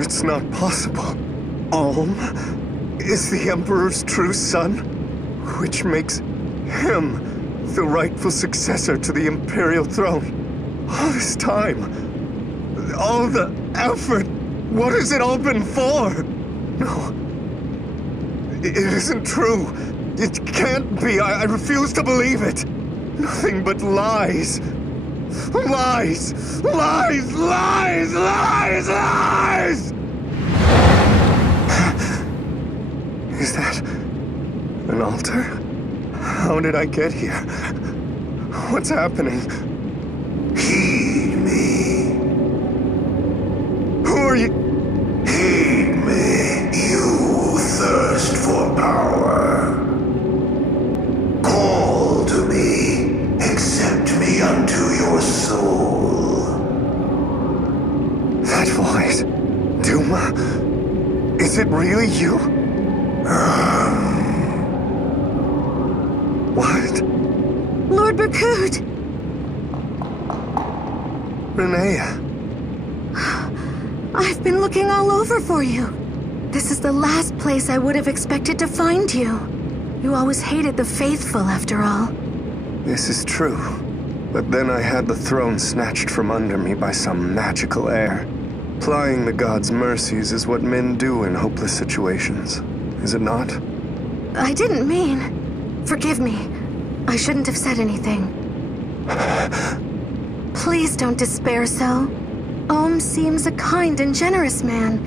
It's not possible. Alm is the Emperor's true son, which makes him the rightful successor to the Imperial throne. All this time, all the effort, what has it all been for? No, it isn't true. It can't be. I refuse to believe it. Nothing but lies. Lies! Lies! Lies! Lies! Lies! Is that an altar? How did I get here? What's happening? Heed me. Who are you? Heed me, you thirst for power. Call to me, accept me unto your soul. That voice. Duma? Is it really you? What? Lord Berkut! Renea. I've been looking all over for you. This is the last place I would have expected to find you. You always hated the faithful, after all. This is true. But then I had the throne snatched from under me by some magical heir. Plying the gods' mercies is what men do in hopeless situations. Is it not? I didn't mean... Forgive me. I shouldn't have said anything. Please don't despair so. Ohm seems a kind and generous man.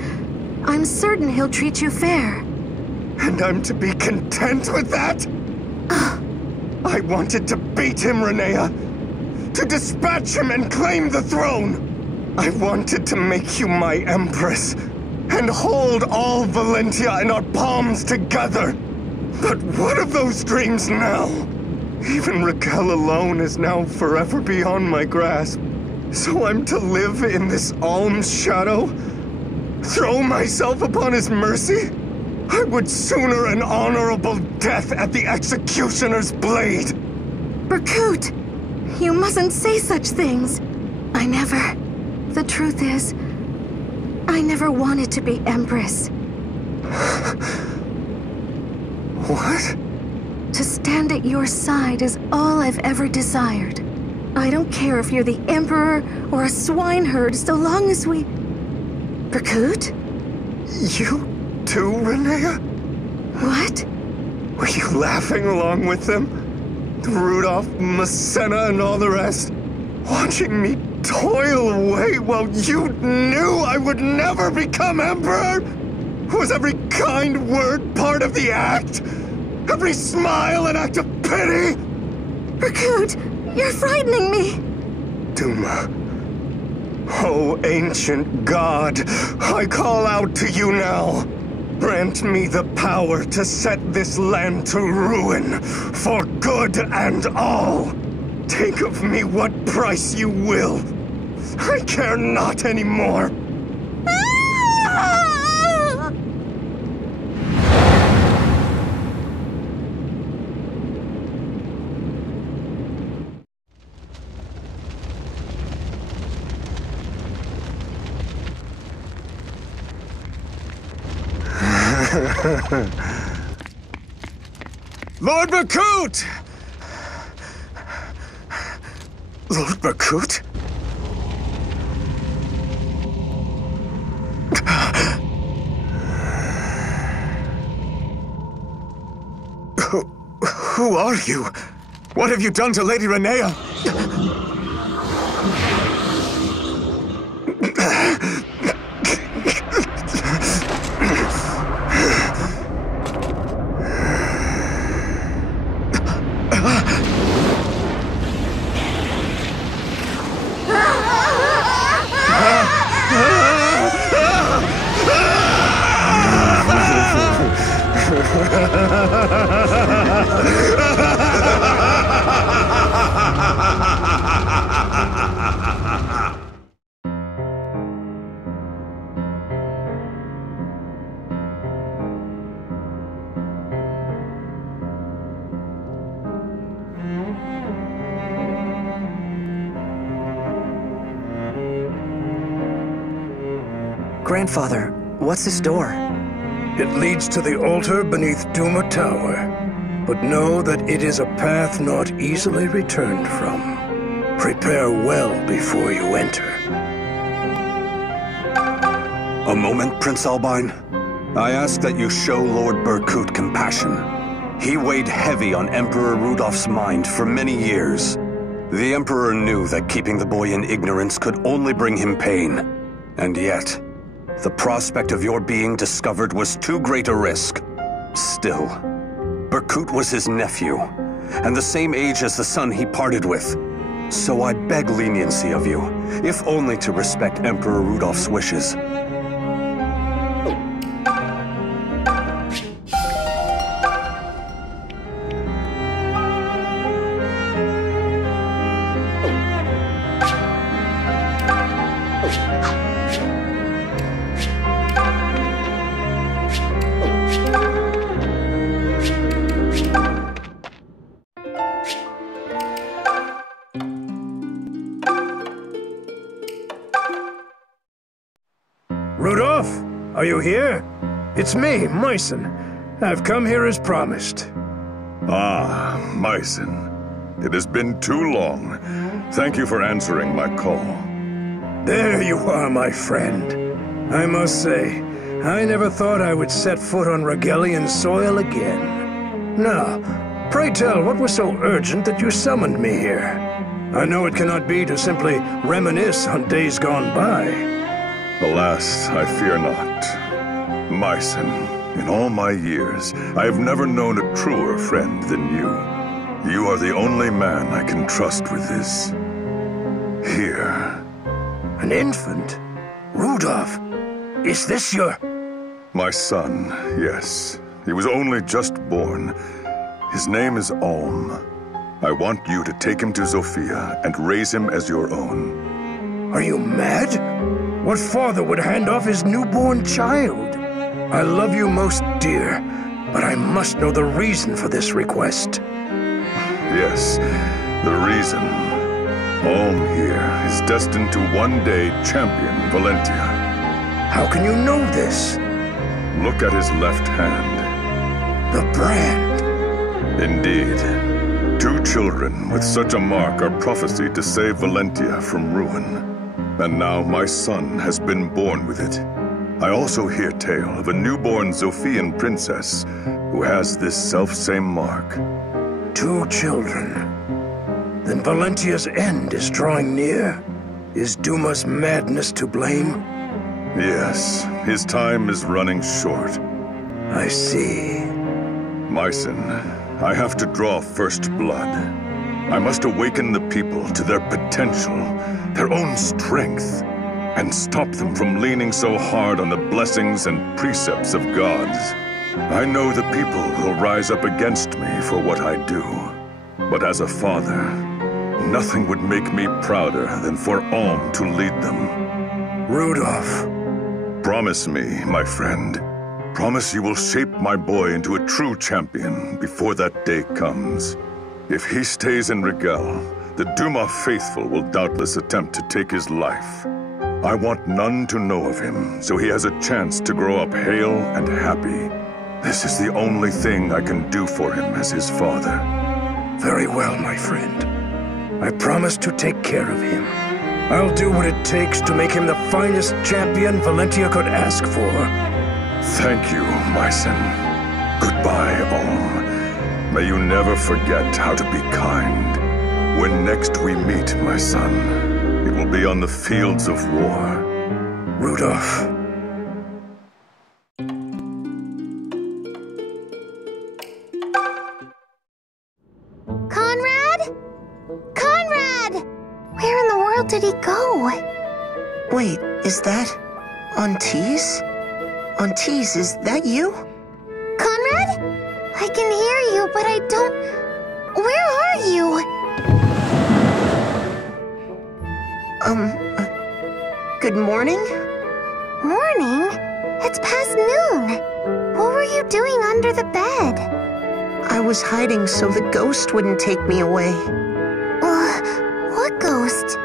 I'm certain he'll treat you fair. And I'm to be content with that? I wanted to beat him, Renea. To dispatch him and claim the throne. I wanted to make you my empress. And hold all Valentia in our palms together. But what of those dreams now? Even Raquel alone is now forever beyond my grasp. So I'm to live in this Alm's shadow? Throw myself upon his mercy? I would sooner an honorable death at the executioner's blade. Berkut! You mustn't say such things. The truth is, I never wanted to be Empress. What? To stand at your side is all I've ever desired. I don't care if you're the Emperor or a swineherd, so long as we... Berkut? You too, Renea? What? Were you laughing along with them? Rudolph, Massena, and all the rest? Watching me toil away while you knew I would never become Emperor? Was every kind word part of the act? Every smile an act of pity? Berkut, you're frightening me! Duma. Oh, ancient god, I call out to you now. Grant me the power to set this land to ruin, for good and all. Take of me what price you will. I care not anymore. Lord Berkut! Lord Berkut? Who are you? What have you done to Lady Renea? Grandfather, what's this door? It leads to the altar beneath Duma Tower. But know that it is a path not easily returned from. Prepare well before you enter. A moment, Prince Albine. I ask that you show Lord Berkut compassion. He weighed heavy on Emperor Rudolph's mind for many years. The Emperor knew that keeping the boy in ignorance could only bring him pain. And yet, the prospect of your being discovered was too great a risk. Still, Berkut was his nephew, and the same age as the son he parted with. So I beg leniency of you, if only to respect Emperor Rudolph's wishes. Rudolph, are you here? It's me, Myson. I've come here as promised. Ah, Myson. It has been too long. Thank you for answering my call. There you are, my friend. I must say, I never thought I would set foot on Regelian soil again. Now, pray tell, what was so urgent that you summoned me here? I know it cannot be to simply reminisce on days gone by. Alas, I fear not. Myson, in all my years, I have never known a truer friend than you. You are the only man I can trust with this. Here. An infant? Rudolph, is this your... My son, yes. He was only just born. His name is Alm. I want you to take him to Zofia and raise him as your own. Are you mad? What father would hand off his newborn child? I love you most dear, but I must know the reason for this request. Yes, the reason. Alm here is destined to one day champion Valentia. How can you know this? Look at his left hand. The brand. Indeed. 2 children with such a mark are prophesied to save Valentia from ruin. And now my son has been born with it. I also hear tale of a newborn Zophian princess who has this selfsame mark. 2 children. Then Valentia's end is drawing near. Is Duma's madness to blame? Yes, his time is running short. I see. Myson, I have to draw first blood. I must awaken the people to their potential, their own strength, and stop them from leaning so hard on the blessings and precepts of gods. I know the people will rise up against me for what I do, but as a father, nothing would make me prouder than for Alm to lead them. Rudolph. Promise me, my friend. Promise you will shape my boy into a true champion before that day comes. If he stays in Regel, the Duma faithful will doubtless attempt to take his life. I want none to know of him, so he has a chance to grow up hale and happy. This is the only thing I can do for him as his father. Very well, my friend. I promise to take care of him. I'll do what it takes to make him the finest champion Valentia could ask for. Thank you, Myson. Goodbye, Alm. May you never forget how to be kind. When next we meet, my son, it will be on the fields of war. Rudolph. Conrad? Conrad! Where in the world did he go? Wait, is that... Aunties? Aunties, is that you? Conrad? I can hear you, but I don't... Where are you? Good morning? Morning? It's past noon. What were you doing under the bed? I was hiding so the ghost wouldn't take me away. What ghost?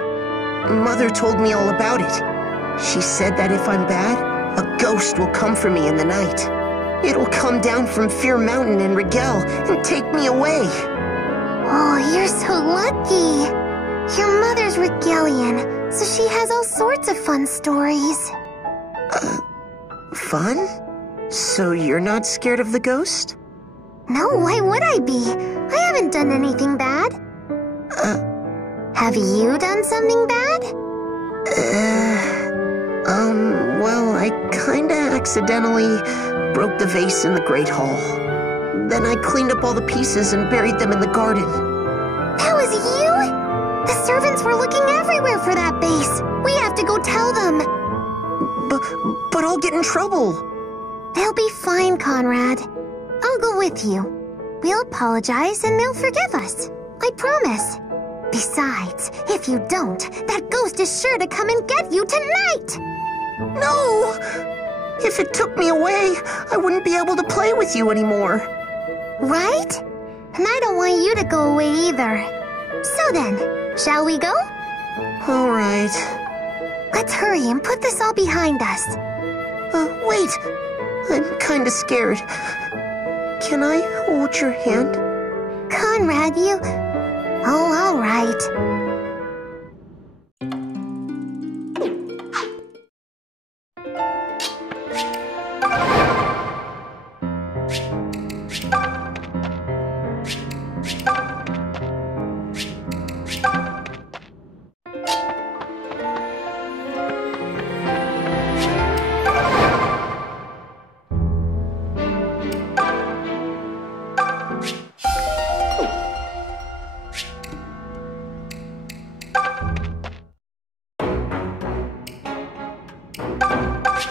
Mother told me all about it. She said that if I'm bad, a ghost will come for me in the night. It'll come down from Fear Mountain in Rigel and take me away. Oh, you're so lucky. Your mother's Rigelian, so she has all sorts of fun stories. Fun? So you're not scared of the ghost? No, why would I be? I haven't done anything bad. Have you done something bad? Well, I kinda accidentally broke the vase in the Great Hall. Then I cleaned up all the pieces and buried them in the garden. That was you? The servants were looking everywhere for that vase. We have to go tell them. But I'll get in trouble. They'll be fine, Conrad. I'll go with you. We'll apologize and they'll forgive us. I promise. Besides, if you don't, that ghost is sure to come and get you tonight! No! If it took me away, I wouldn't be able to play with you anymore. Right? And I don't want you to go away either. So then, shall we go? All right. Let's hurry and put this all behind us. Wait. I'm kinda scared. Can I hold your hand? Conrad, you... Oh, all right.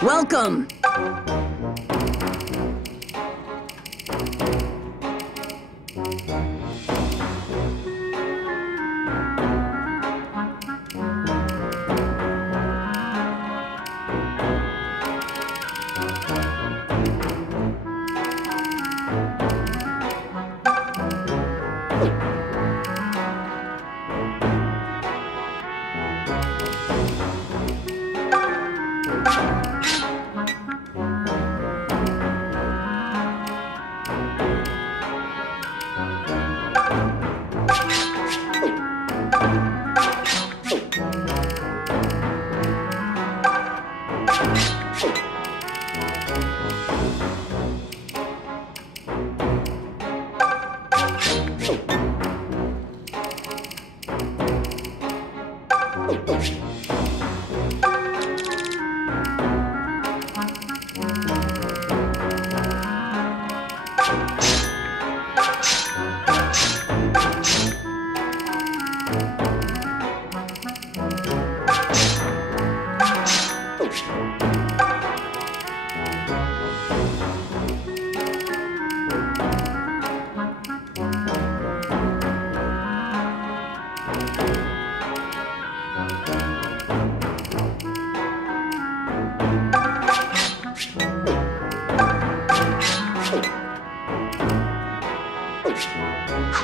Welcome!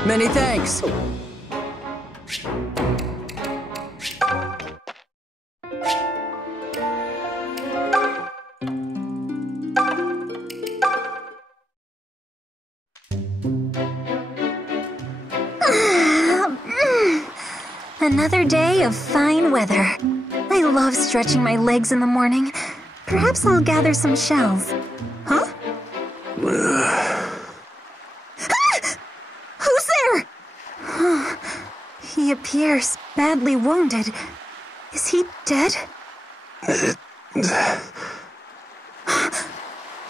Many thanks. Another day of fine weather. I love stretching my legs in the morning. Perhaps I'll gather some shells. Huh? Who's there? He appears badly wounded. Is he dead?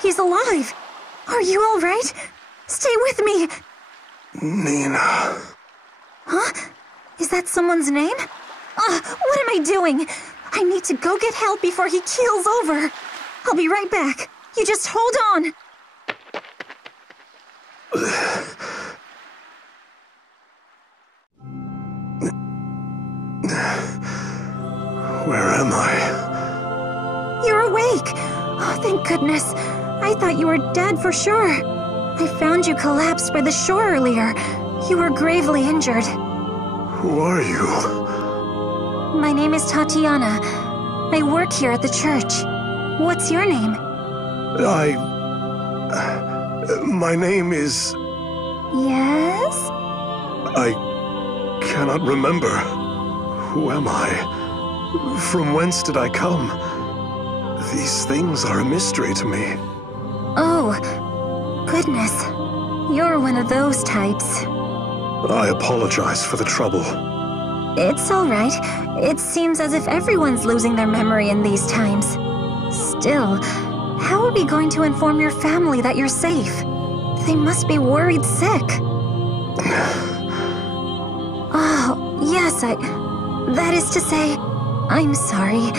He's alive. Are you all right? Stay with me. Nina. Huh? Is that someone's name? What am I doing? I need to go get help before he keels over. I'll be right back. You just hold on. Where am I? You're awake. Oh, thank goodness. I thought you were dead for sure. I found you collapsed by the shore earlier. You were gravely injured. Who are you? My name is Tatiana. I work here at the church. What's your name? My name is... Yes? I cannot remember. Who am I? From whence did I come? These things are a mystery to me. Oh, goodness. You're one of those types. I apologize for the trouble. It's all right. It seems as if everyone's losing their memory in these times. Still, how are we going to inform your family that you're safe? They must be worried sick. Oh, yes, that is to say, I'm sorry.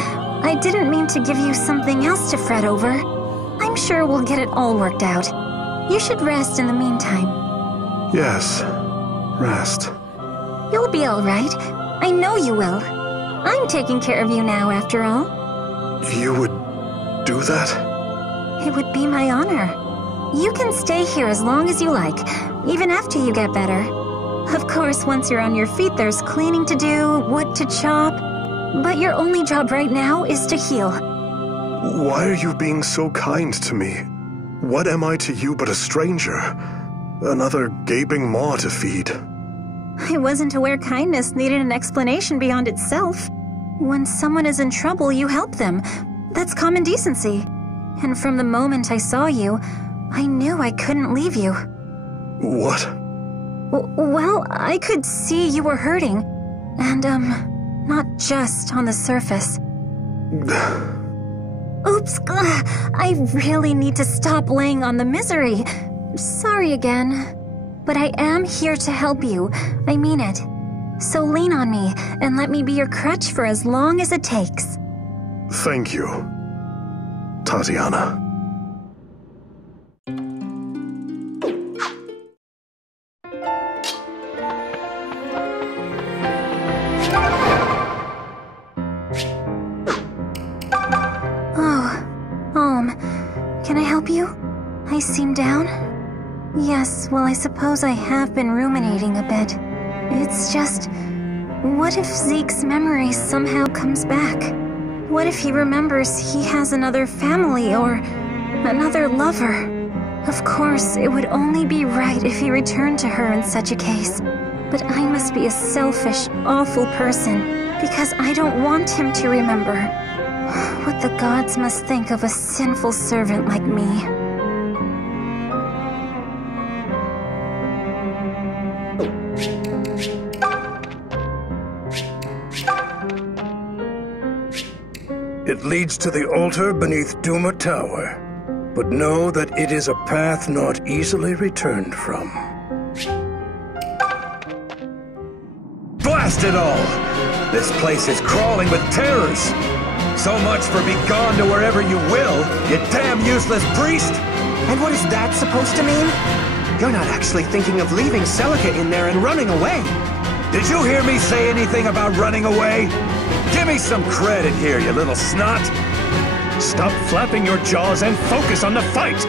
I didn't mean to give you something else to fret over. I'm sure we'll get it all worked out. You should rest in the meantime. Yes, rest. You'll be all right. I know you will. I'm taking care of you now, after all. You would do that? It would be my honor. You can stay here as long as you like, even after you get better. Of course, once you're on your feet, there's cleaning to do, wood to chop. But your only job right now is to heal. Why are you being so kind to me? What am I to you but a stranger? Another gaping maw to feed. I wasn't aware kindness needed an explanation beyond itself. When someone is in trouble, you help them. That's common decency. And from the moment I saw you, I knew I couldn't leave you. What? Well, I could see you were hurting. And, not just on the surface. Oops, I really need to stop laying on the misery. Sorry again. But I am here to help you. I mean it. So lean on me and let me be your crutch for as long as it takes. Thank you, Tatiana. Can I help you? I seem down? Yes, well, I suppose I have been ruminating a bit. It's just... what if Zeke's memory somehow comes back? What if he remembers he has another family or another lover? Of course, it would only be right if he returned to her in such a case. But I must be a selfish, awful person because I don't want him to remember. What the gods must think of a sinful servant like me. It leads to the altar beneath Duma Tower, but know that it is a path not easily returned from. Blast it all! This place is crawling with terrors! So much for be gone to wherever you will, you damn useless priest! And what is that supposed to mean? You're not actually thinking of leaving Celica in there and running away. Did you hear me say anything about running away? Give me some credit here, you little snot! Stop flapping your jaws and focus on the fight!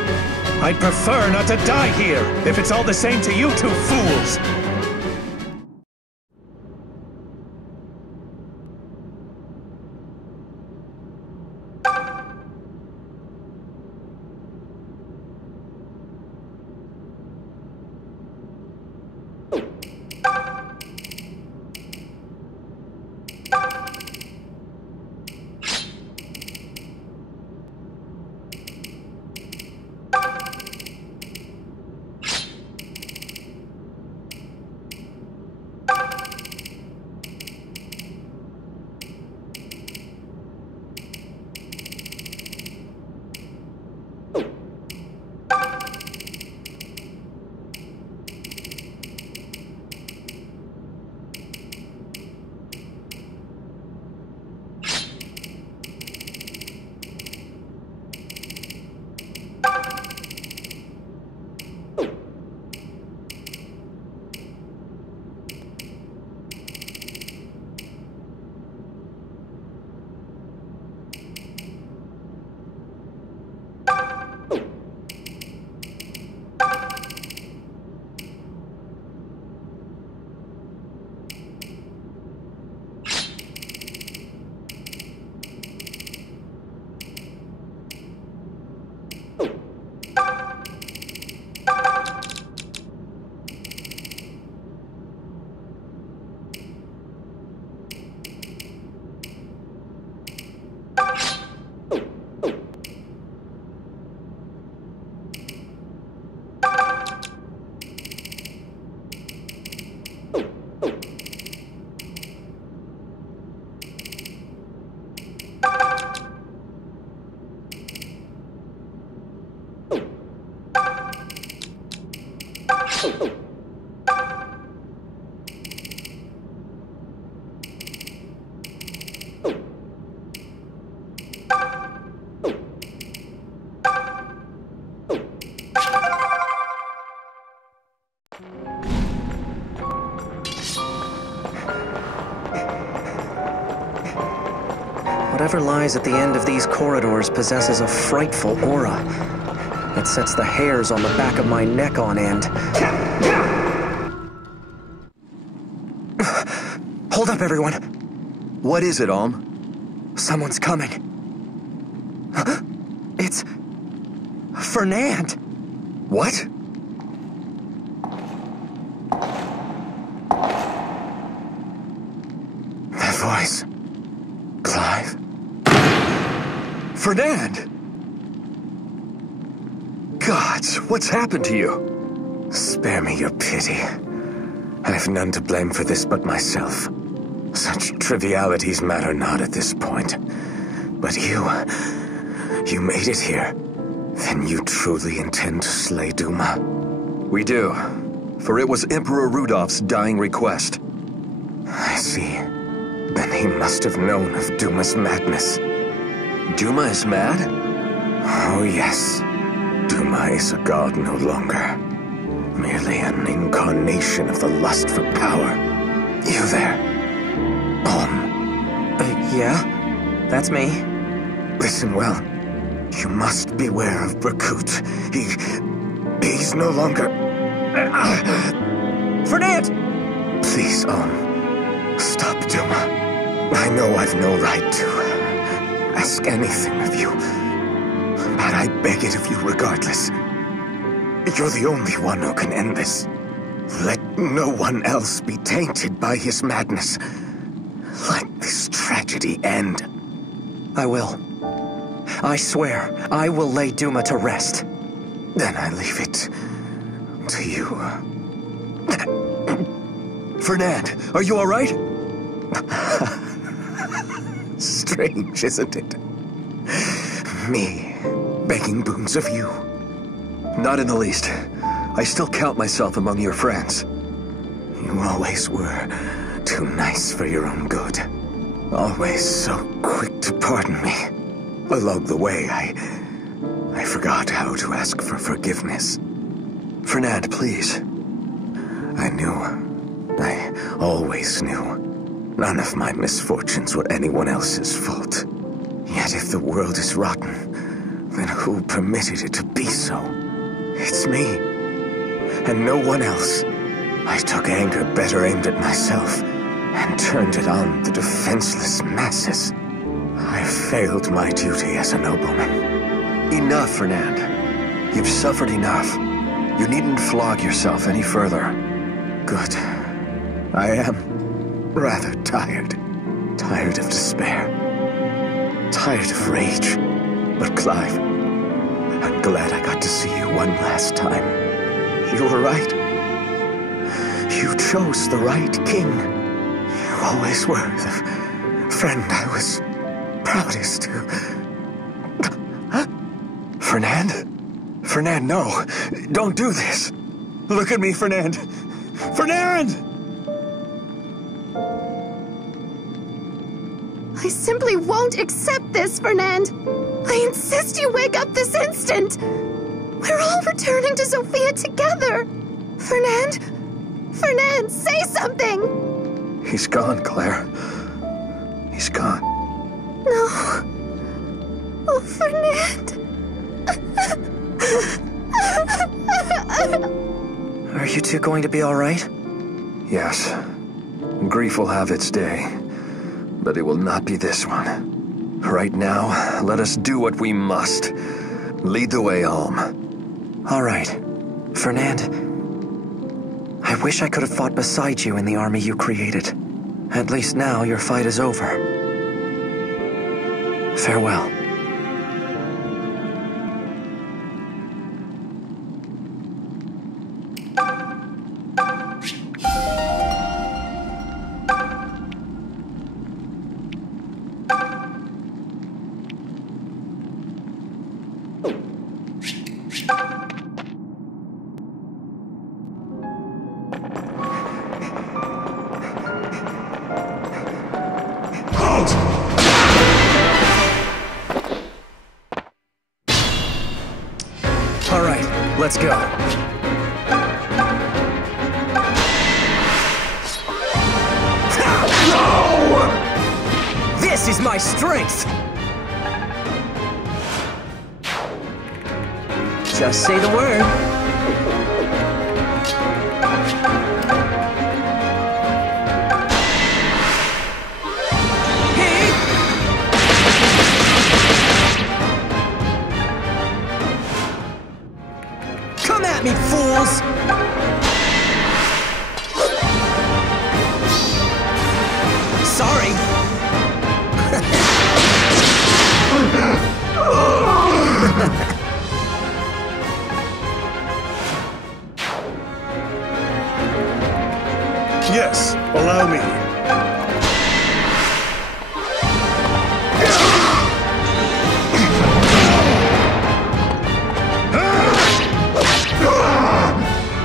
I'd prefer not to die here, if it's all the same to you two fools! Whatever lies at the end of these corridors possesses a frightful aura. It sets the hairs on the back of my neck on end. Hold up, everyone. What is it, Alm? Someone's coming. It's... Fernand! What? That voice. Clive. Fernand! Gods, what's happened to you? Spare me your pity. I've none to blame for this but myself. Such trivialities matter not at this point. But you made it here. Then you truly intend to slay Duma? We do. For it was Emperor Rudolph's dying request. I see. Then he must have known of Duma's madness. Duma is mad? Oh yes. Duma is a god no longer. Merely an incarnation of the lust for power. You there. Yeah? That's me. Listen well. You must beware of Berkut. He's no longer... Fernand! Please, stop Duma. I know I've no right to ask anything of you, but I beg it of you regardless. You're the only one who can end this. Let no one else be tainted by his madness. Let this tragedy end. I will. I swear, I will lay Duma to rest. Then I leave it to you. Fernand, are you all right? Strange, isn't it? Me, begging boons of you. Not in the least. I still count myself among your friends. You always were too nice for your own good. Always so quick to pardon me. Along the way, I forgot how to ask for forgiveness. Fernand, please. I knew. I always knew. None of my misfortunes were anyone else's fault. Yet if the world is rotten, then who permitted it to be so? It's me. And no one else. I took anger better aimed at myself and turned it on the defenseless masses. I failed my duty as a nobleman. Enough, Fernand. You've suffered enough. You needn't flog yourself any further. Good. I am rather tired. Tired of despair. Tired of rage. But Clive, I'm glad I got to see you one last time. You were right. You chose the right king. You always were the friend I was proudest to. Fernand? Fernand, no. Don't do this. Look at me, Fernand. Fernand! I simply won't accept this, Fernand. I insist you wake up this instant. We're all returning to Sophia together. Fernand? Fernand, say something! He's gone, Claire. He's gone. No. Oh, Fernand. Are you two going to be all right? Yes. Grief will have its day, but it will not be this one. Right now, let us do what we must. Lead the way, Alm. All right. Fernand, I wish I could have fought beside you in the army you created. At least now your fight is over. Farewell. let's go. This is my strength! Just say the word. Hey! Come at me, fools! Sorry. Yes, allow me.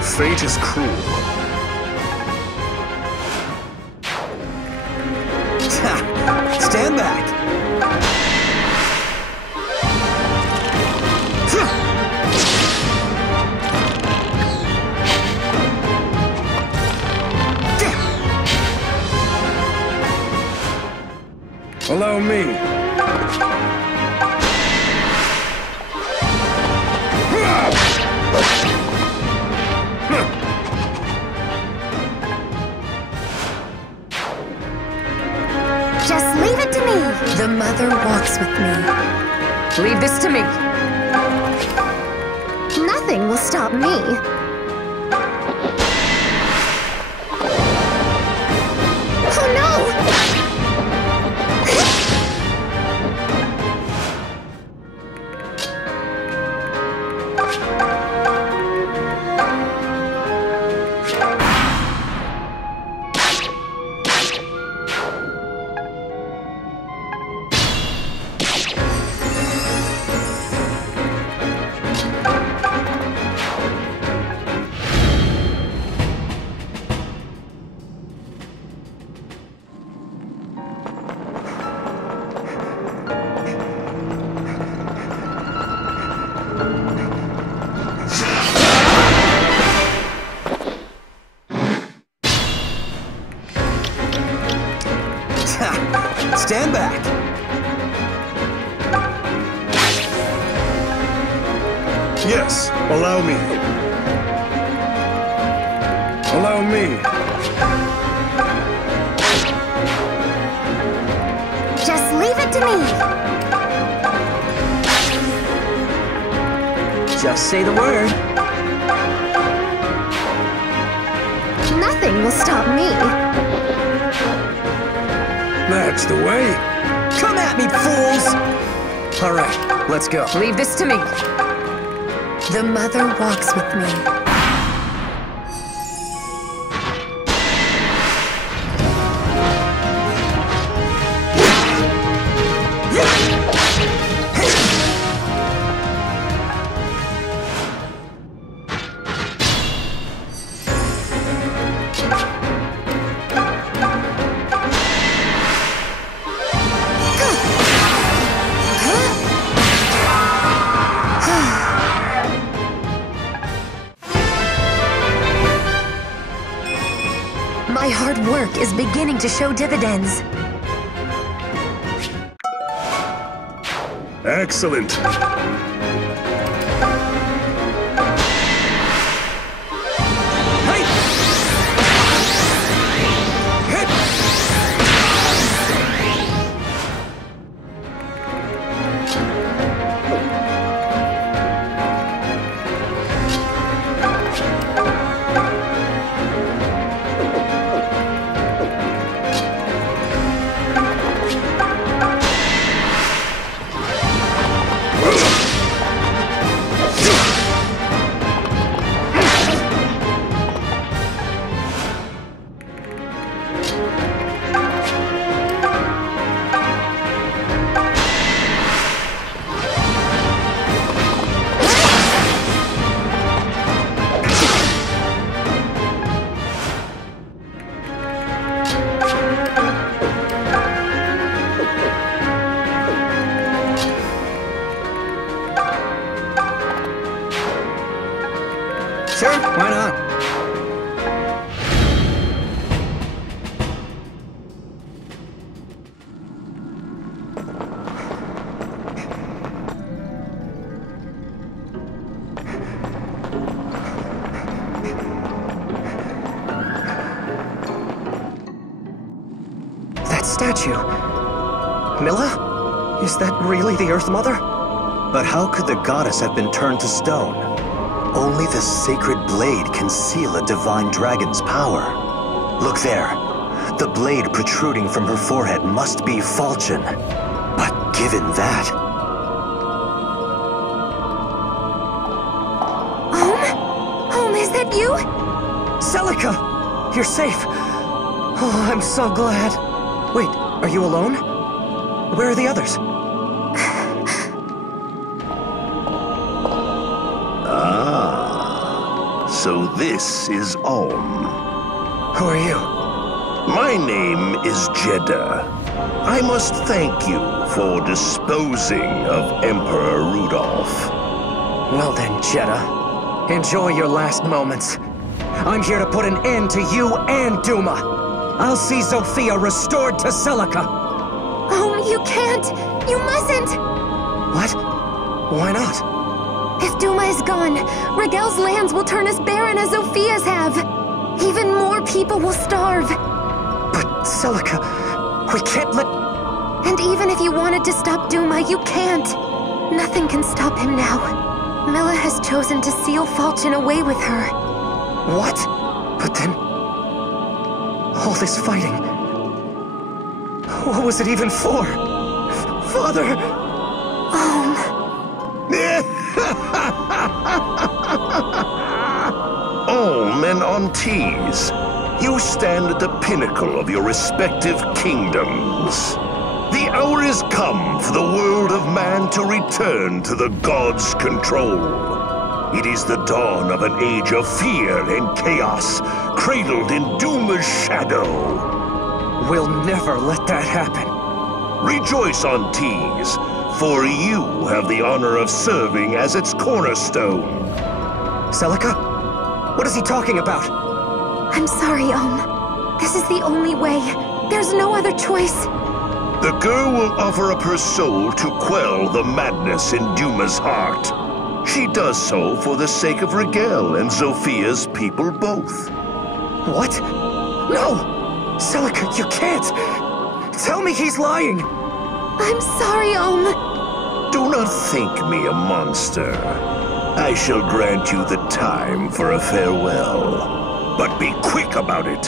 Fate is cruel. Stand back. Allow me. Just leave it to me. The mother walks with me. Leave this to me. Nothing will stop me. Oh no! Stand back. Yes, allow me. Allow me. Just leave it to me. Just say the word. Nothing will stop me. That's the way. Come at me, fools! All right, let's go. Leave this to me. The mother walks with me. My hard work is beginning to show dividends. Excellent. Sure, why not? That statue... Milla? Is that really the Earth Mother? But how could the goddess have been turned to stone? Only the sacred blade can seal a divine dragon's power. Look there. The blade protruding from her forehead must be falchion. But given that... Home, is that you? Celica! You're safe! Oh, I'm so glad. Wait, are you alone? Where are the others? So this is Ulm. Who are you? My name is Jeddah. I must thank you for disposing of Emperor Rudolph. Well then, Jeddah. Enjoy your last moments. I'm here to put an end to you and Duma. I'll see Zofia restored to Celica. Oh, you can't! You mustn't! What? Why not? If Duma is gone, Ragel's lands will turn as barren as Zofia's have. Even more people will starve. But Celica, we can't let... And even if you wanted to stop Duma, you can't. Nothing can stop him now. Milla has chosen to seal Falchion away with her. What? But then... all this fighting... what was it even for? Father! Ulm and Ontees, you stand at the pinnacle of your respective kingdoms. The hour is come for the world of man to return to the gods' control. It is the dawn of an age of fear and chaos, cradled in Duma's shadow. We'll never let that happen. Rejoice, Ontees, for you have the honor of serving as its cornerstone. Celica? What is he talking about? I'm sorry, This is the only way. There's no other choice. The girl will offer up her soul to quell the madness in Duma's heart. She does so for the sake of Rigel and Zofia's people both. What? No! Celica, you can't! Tell me he's lying! I'm sorry, Do not think me a monster. I shall grant you the time for a farewell. But be quick about it.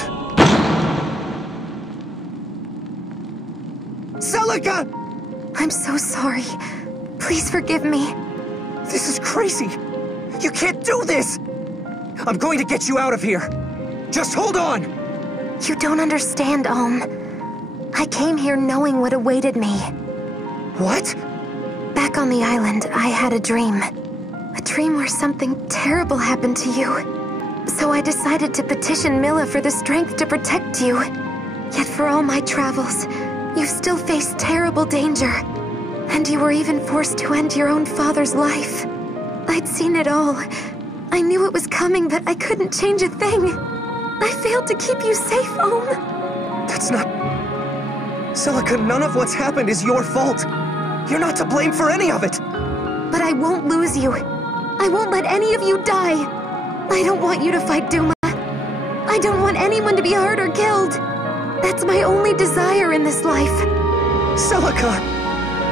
Celica! I'm so sorry. Please forgive me. This is crazy. You can't do this! I'm going to get you out of here. Just hold on! You don't understand, I came here knowing what awaited me. What? Back on the island, I had a dream. A dream where something terrible happened to you. So I decided to petition Milla for the strength to protect you. Yet for all my travels, you still faced terrible danger. And you were even forced to end your own father's life. I'd seen it all. I knew it was coming, but I couldn't change a thing. I failed to keep you safe, That's not... Celica, none of what's happened is your fault. You're not to blame for any of it. But I won't lose you. I won't let any of you die. I don't want you to fight Duma. I don't want anyone to be hurt or killed. That's my only desire in this life. Celica!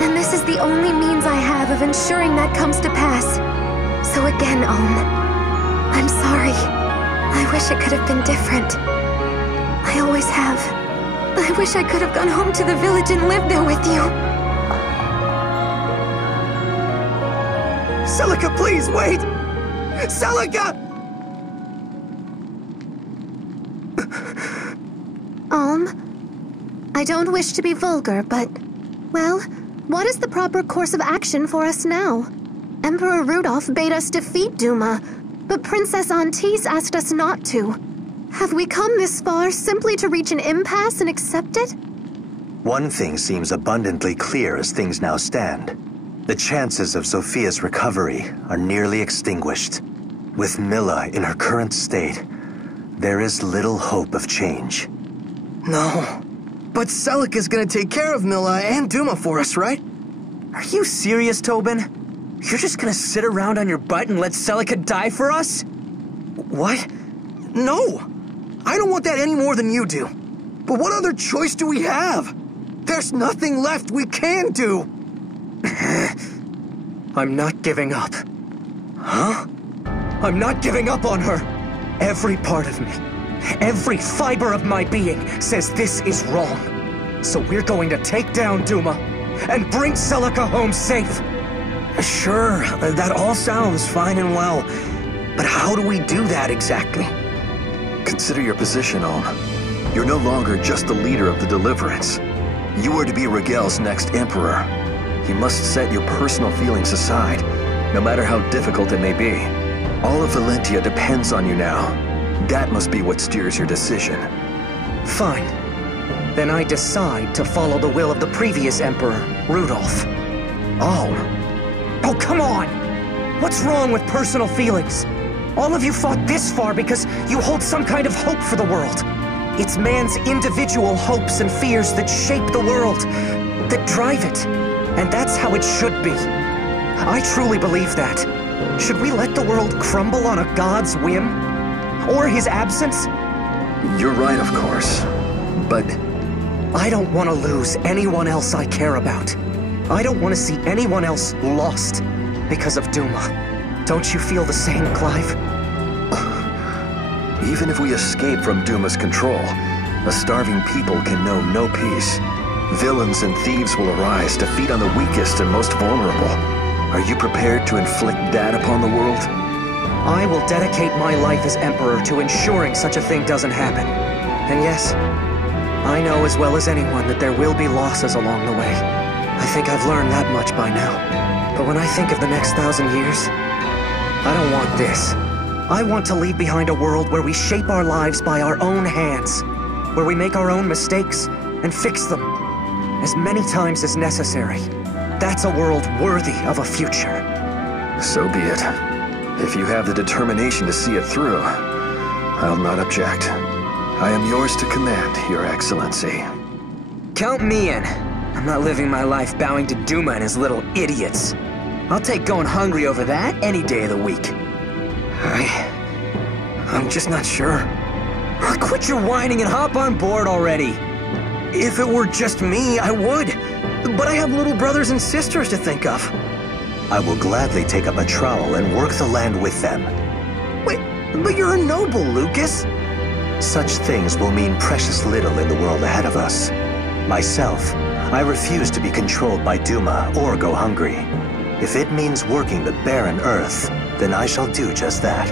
And this is the only means I have of ensuring that comes to pass. So again, I'm sorry. I wish it could have been different. I always have. I wish I could have gone home to the village and lived there with you. Celica, please, wait! Celica! I don't wish to be vulgar, but... well, what is the proper course of action for us now? Emperor Rudolph bade us defeat Duma, but Princess Antis asked us not to. Have we come this far simply to reach an impasse and accept it? One thing seems abundantly clear as things now stand. The chances of Zofia's recovery are nearly extinguished. With Milla in her current state, there is little hope of change. No. But Selleck is gonna take care of Milla and Duma for us, right? Are you serious, Tobin? You're just gonna sit around on your butt and let Selleck die for us? What? No! I don't want that any more than you do. But what other choice do we have? There's nothing left we can do! I'm not giving up. Huh? I'm not giving up on her! Every part of me, every fiber of my being says this is wrong. So we're going to take down Duma and bring Celica home safe. Sure, that all sounds fine and well. But how do we do that exactly? Consider your position, Alm. You're no longer just the leader of the Deliverance. You are to be Rigel's next Emperor. You must set your personal feelings aside, no matter how difficult it may be. All of Valentia depends on you now. That must be what steers your decision. Fine. Then I decide to follow the will of the previous Emperor, Rudolph. Alm. Oh, come on! What's wrong with personal feelings? All of you fought this far because you hold some kind of hope for the world. It's man's individual hopes and fears that shape the world, that drive it. And that's how it should be. I truly believe that. Should we let the world crumble on a god's whim? Or his absence? You're right, of course. But I don't want to lose anyone else I care about. I don't want to see anyone else lost because of Duma. Don't you feel the same, Clive? Even if we escape from Duma's control, a starving people can know no peace. Villains and thieves will arise to feed on the weakest and most vulnerable. Are you prepared to inflict that upon the world? I will dedicate my life as Emperor to ensuring such a thing doesn't happen. And yes, I know as well as anyone that there will be losses along the way. I think I've learned that much by now. But when I think of the next 1,000 years, I don't want this. I want to leave behind a world where we shape our lives by our own hands, where we make our own mistakes and fix them as many times as necessary. That's a world worthy of a future. So be it. If you have the determination to see it through, I'll not object. I am yours to command, Your Excellency. Count me in. I'm not living my life bowing to Duma and his little idiots. I'll take going hungry over that any day of the week. I'm just not sure. Quit your whining and hop on board already. If it were just me, I would. But I have little brothers and sisters to think of. I will gladly take up a trowel and work the land with them. Wait, but you're a noble, Lucas. Such things will mean precious little in the world ahead of us. Myself, I refuse to be controlled by Duma or go hungry. If it means working the barren earth, then I shall do just that.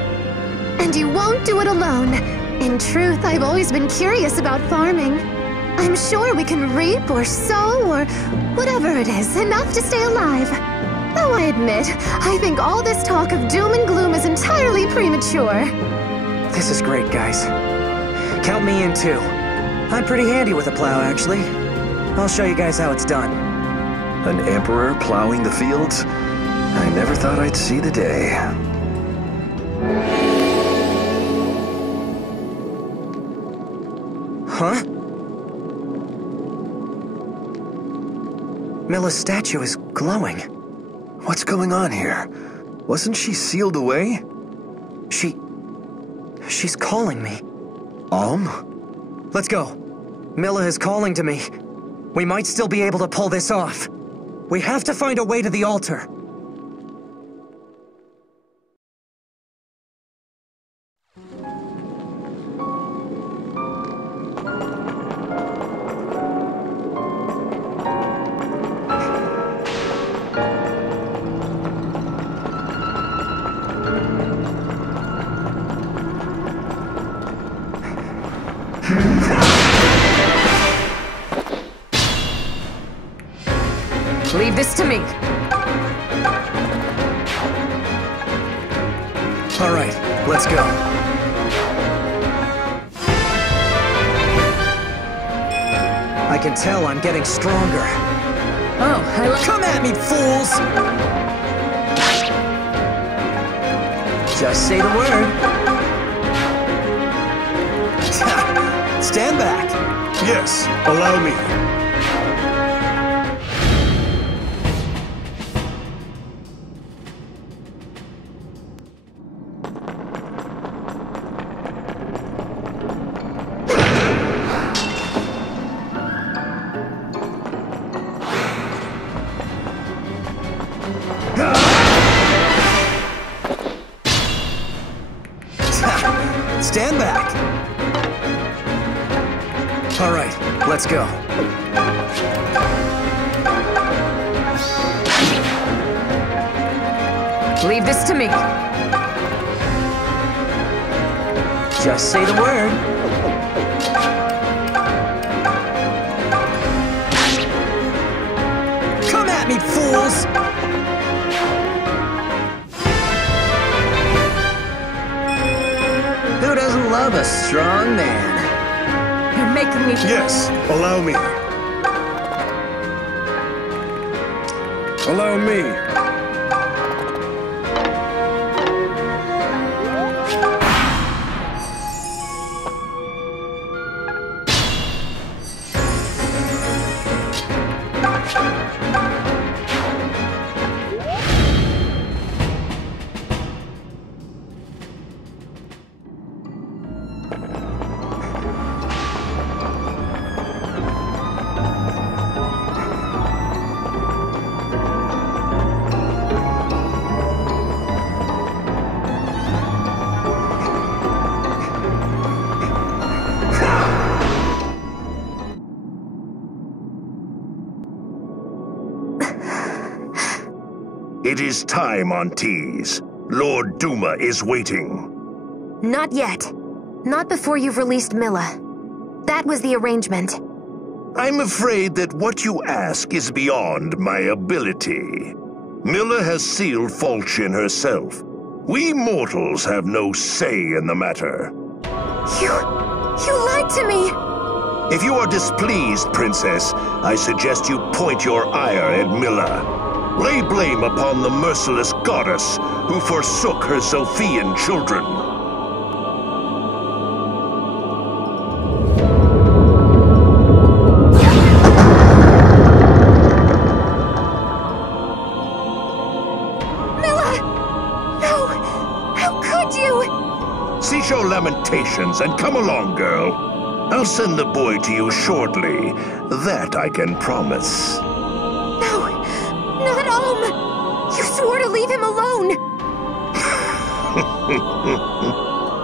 And you won't do it alone. In truth, I've always been curious about farming. I'm sure we can reap or sow or whatever it is, enough to stay alive. Though I admit, I think all this talk of doom and gloom is entirely premature. This is great, guys. Count me in too. I'm pretty handy with a plow, actually. I'll show you guys how it's done. An emperor plowing the fields? I never thought I'd see the day. Huh? Milla's statue is glowing. What's going on here? Wasn't she sealed away? She's calling me. Alm? Let's go. Milla is calling to me. We might still be able to pull this off. We have to find a way to the altar. Leave this to me. All right, let's go. I can tell I'm getting stronger. Oh, come at me, fools! Just say the word. Stand back. Yes, allow me. Stand back. All right, let's go. Leave this to me. Just say the word. Come at me, fools! Who doesn't love a strong man? You're making me... Yes, allow me. Allow me. It is time, Aunties. Lord Duma is waiting. Not yet. Not before you've released Milla. That was the arrangement. I'm afraid that what you ask is beyond my ability. Milla has sealed Falchion herself. We mortals have no say in the matter. You lied to me! If you are displeased, Princess, I suggest you point your ire at Milla. Lay blame upon the merciless goddess who forsook her Sophian children. Milla! No! How could you? Cease your lamentations and come along, girl. I'll send the boy to you shortly. That I can promise. Not Alm! You swore to leave him alone!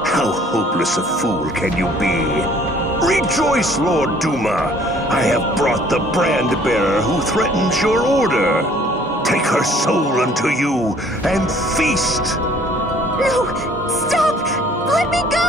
How hopeless a fool can you be? Rejoice, Lord Duma! I have brought the brand-bearer who threatens your order. Take her soul unto you and feast! No! Stop! Let me go!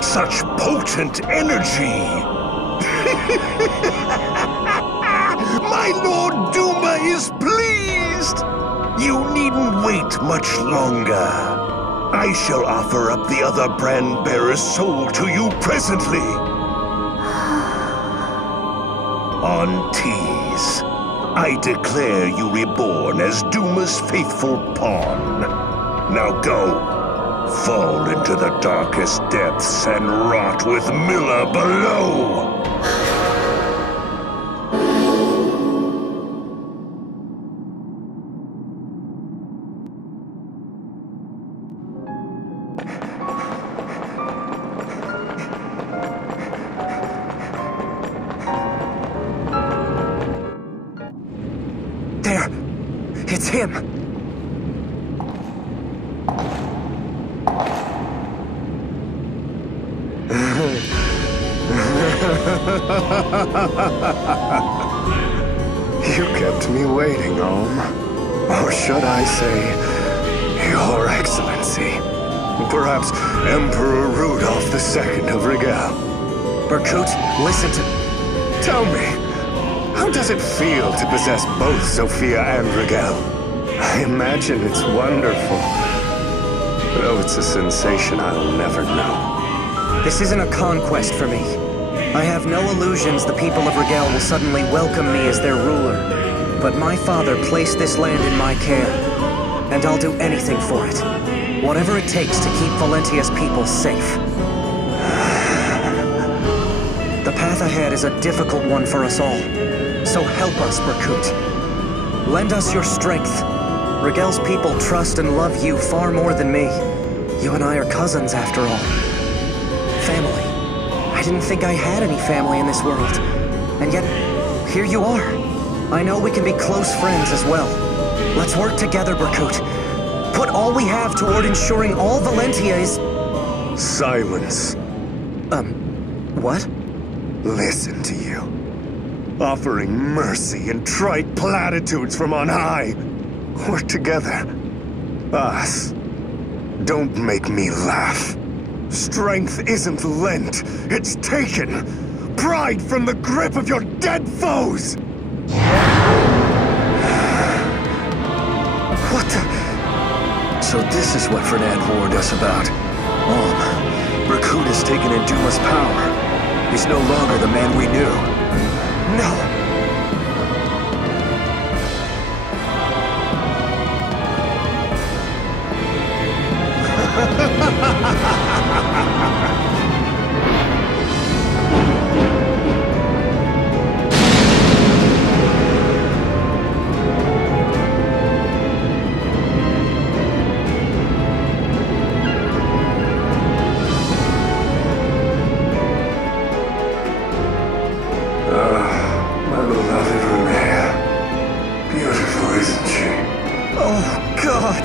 Such potent energy! My Lord Duma is pleased! You needn't wait much longer. I shall offer up the other brand-bearer's soul to you presently. Aunties, I declare you reborn as Duma's faithful pawn. Now go. Fall into the darkest depths and rot with Milla below! There! It's him! You kept me waiting, Om. Or should I say, Your Excellency. Perhaps Emperor Rudolph II of Rigel. Berkut, listen to... Tell me, how does it feel to possess both Sophia and Rigel? I imagine it's wonderful. Though it's a sensation I'll never know. This isn't a conquest for me. I have no illusions the people of Rigel will suddenly welcome me as their ruler. But my father placed this land in my care, and I'll do anything for it. Whatever it takes to keep Valentia's people safe. The path ahead is a difficult one for us all. So help us, Berkut. Lend us your strength. Rigel's people trust and love you far more than me. You and I are cousins, after all. Family. I didn't think I had any family in this world. And yet, here you are. I know we can be close friends as well. Let's work together, Berkut. Put all we have toward ensuring all Valentia is... Silence. What? Listen to you. Offering mercy and trite platitudes from on high. Work together. Us. Don't make me laugh. Strength isn't lent, it's taken. Pride from the grip of your dead foes! What the... So this is what Fernand warned us about. Berkut has taken Enduma's power. He's no longer the man we knew. No! My beloved Renea. Beautiful, isn't she? Oh, God!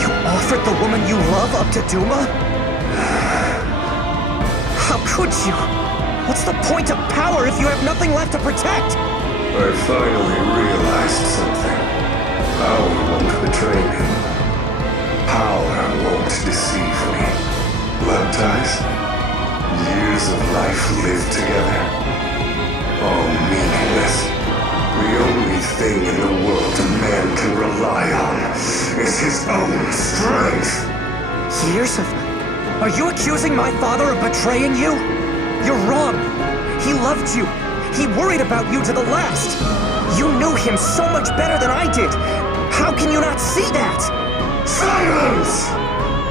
You offered the woman you love up to Duma? How could you? What's the point of power if you have nothing left to protect? I finally realized something. Power won't betray me. Power won't deceive me. Blood ties? Years of life lived together? All meaningless. The only thing in the world a man can rely on is his own strength. Years of... Are you accusing my father of betraying you? You're wrong. He loved you. He worried about you to the last. You knew him so much better than I did. How can you not see that? Silence!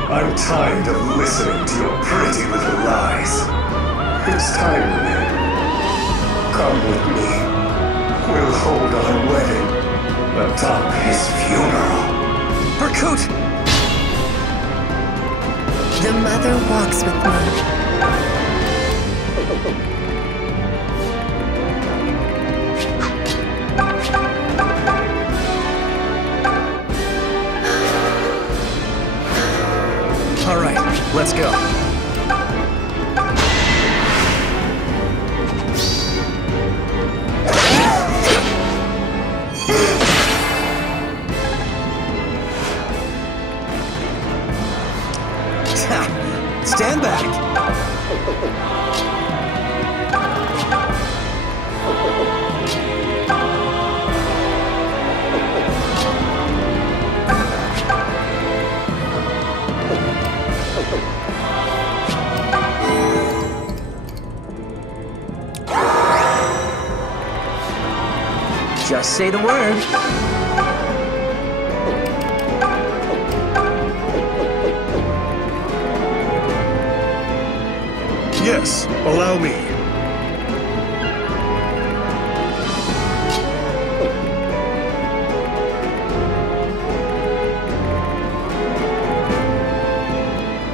I'm tired of listening to your pretty little lies. It's time, Renee. Come with me. We'll hold our wedding atop his funeral. Berkut! The mother walks with me. All right, let's go. Stand back. Just say the word. Yes, allow me.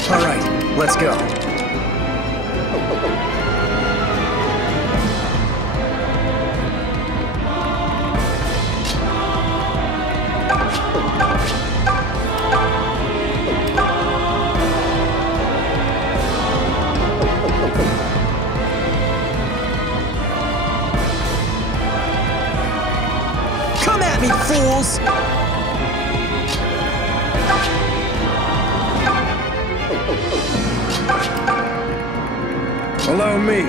All right, let's go. Follow me.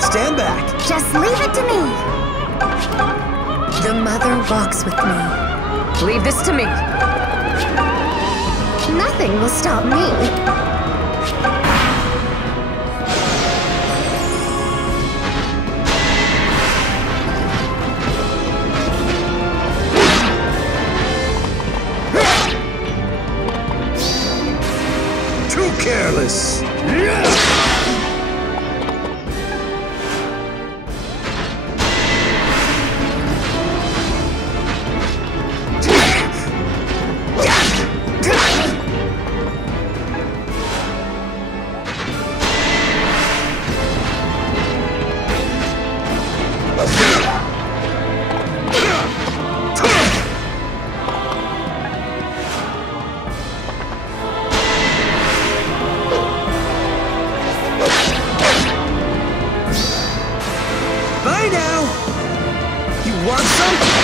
Stand back. Just leave it to me. The mother walks with me. Leave this to me. Nothing will stop me. Too careless. Bye now. You want some?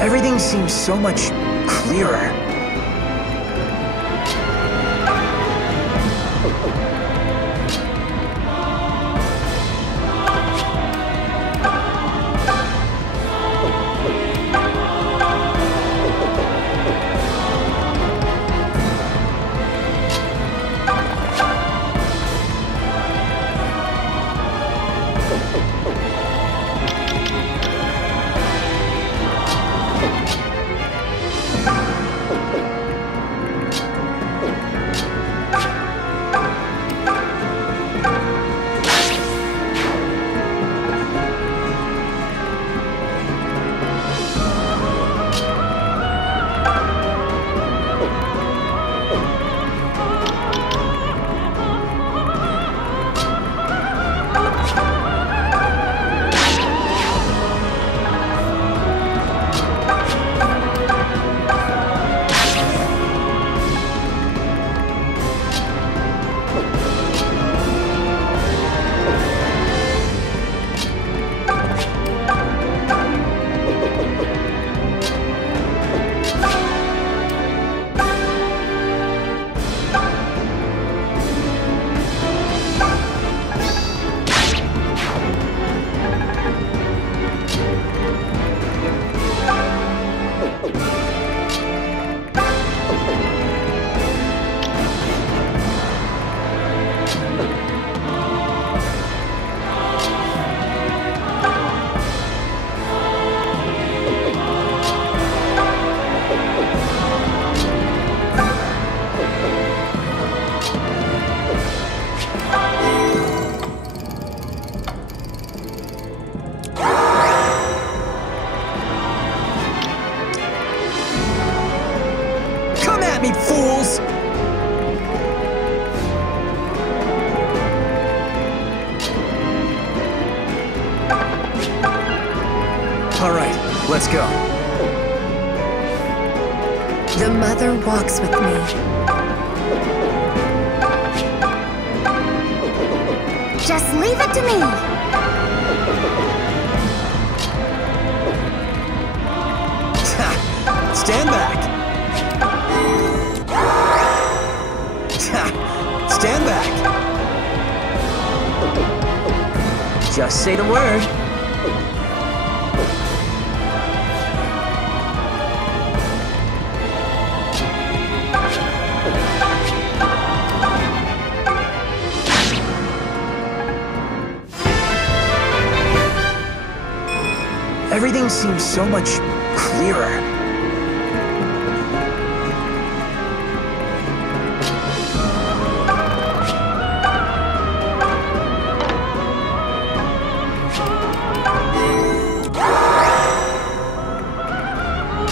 Everything seems so much clearer. at me, fools! All right, let's go. The mother walks with me. Just leave it to me. Stand back. Stand back. Just say the word. Everything seems so much clearer.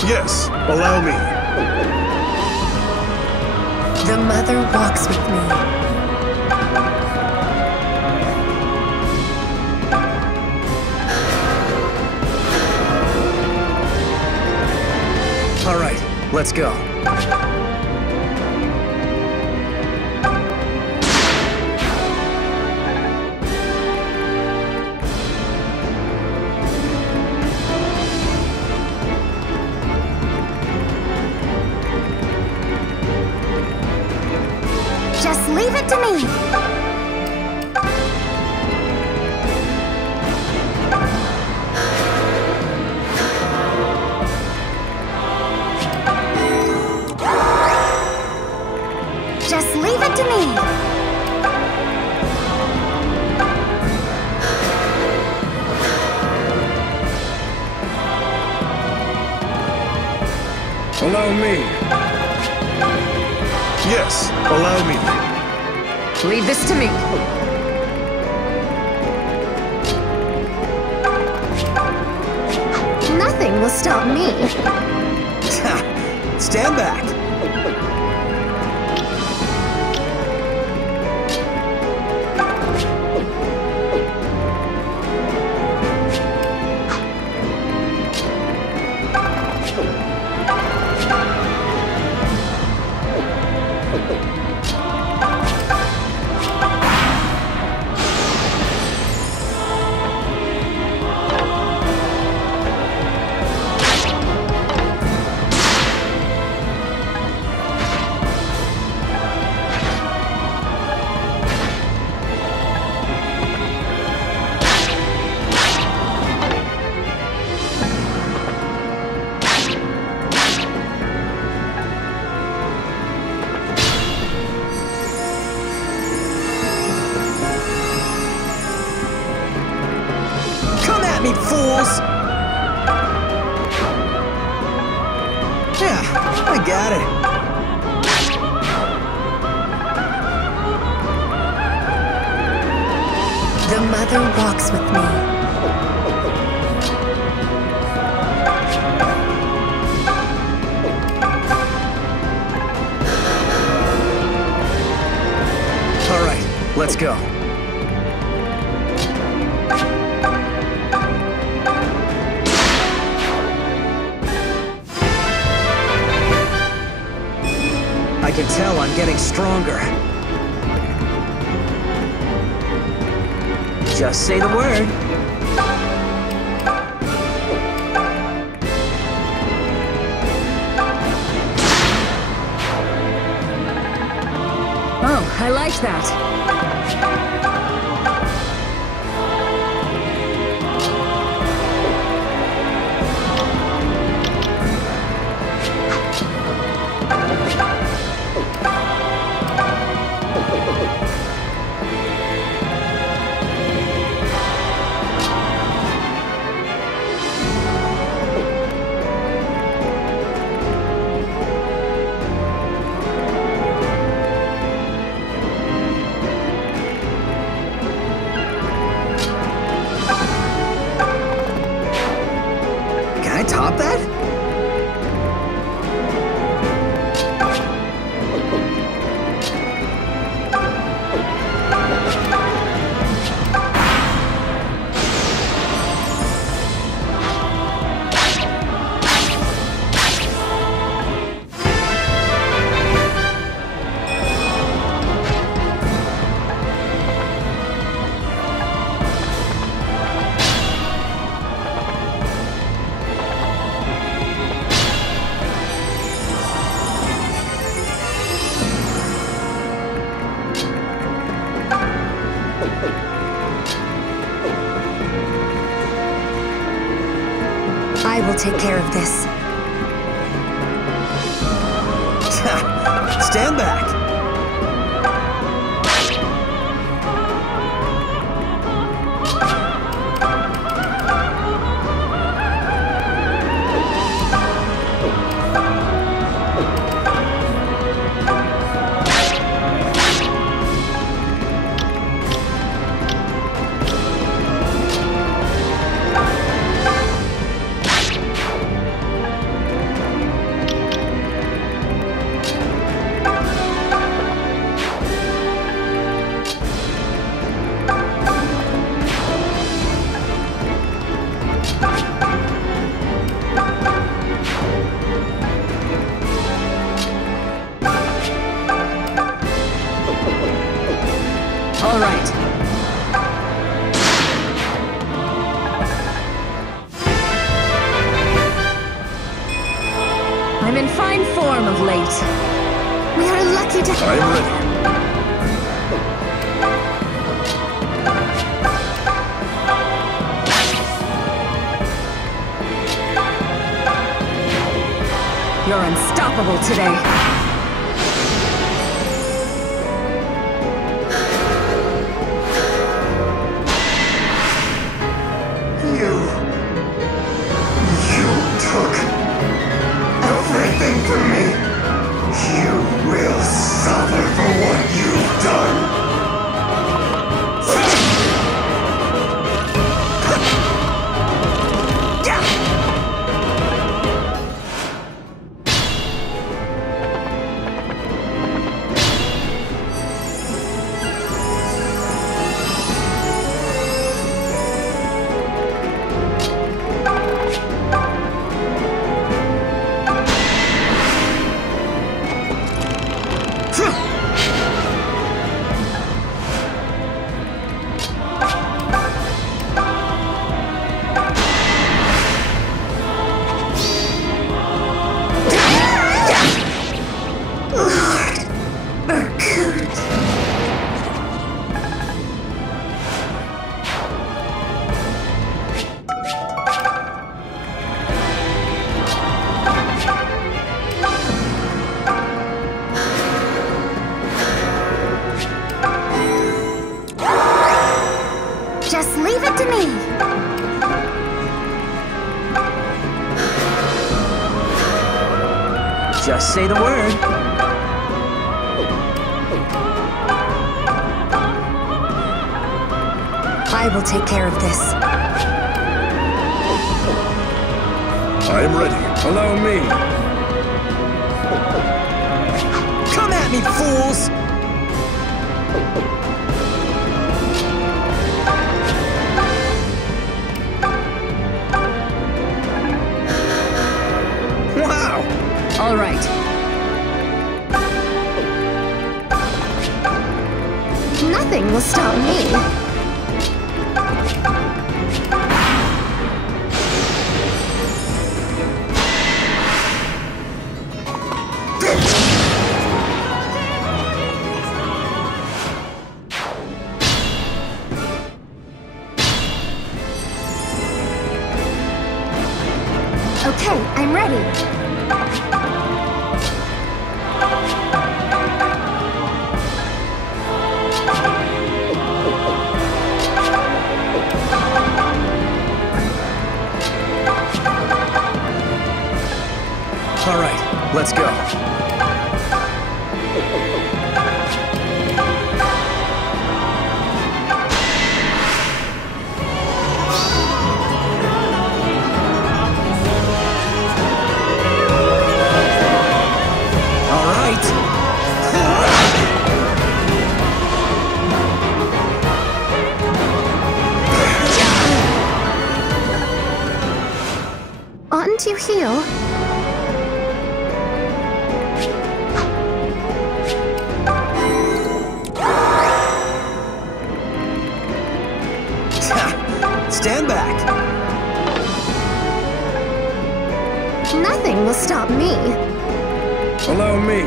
Yes, allow me. The mother walks with me. All right, let's go. Just leave it to me. Just leave it to me. Allow me. Yes, allow me. Leave this to me. Nothing will stop me. Stand back. Me fools! Yeah, I got it. The mother walks with me. All right, let's go. I can tell I'm getting stronger. Just say the word. Oh, I like that. Top that? I will take care of this. Stand back. fine form of late. We are lucky to... I'm ready. You're unstoppable today. You took everything from me. You will suffer for what you've done. Just leave it to me. Just say the word. I will take care of this. I'm ready. Allow me. Come at me, fools! Wow! All right. Nothing will stop me. Okay, I'm ready. All right, let's go. All right. Oughtn't you heal? Stand back. Nothing will stop me. Allow me.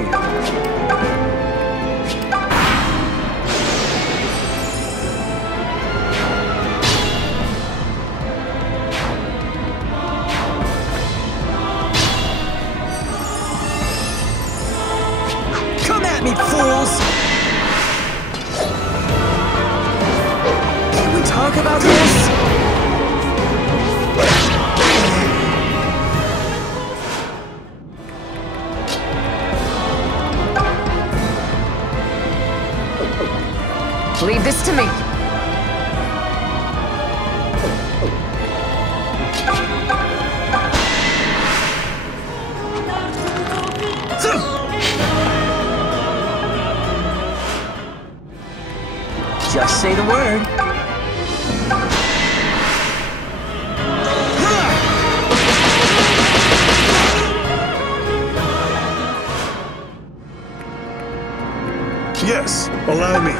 Come at me, fools! Can we talk about this? Leave this to me. Just say the word. Yes, allow me.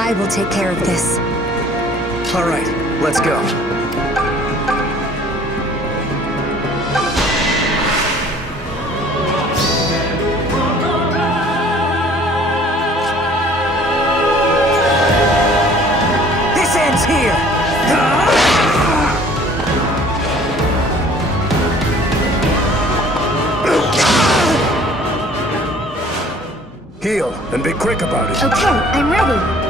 I will take care of this. All right, let's go. here! Heal, and be quick about it. Okay, I'm ready.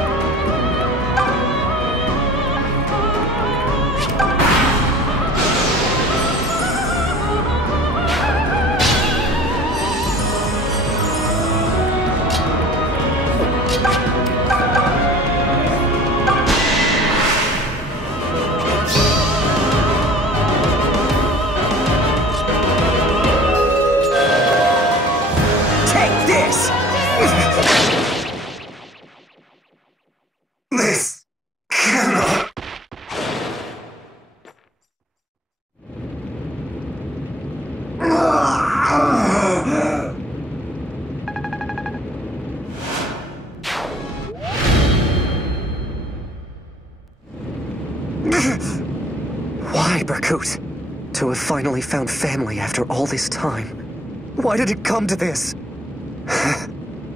This cannot. Why, Berkut? To have finally found family after all this time. Why did it come to this?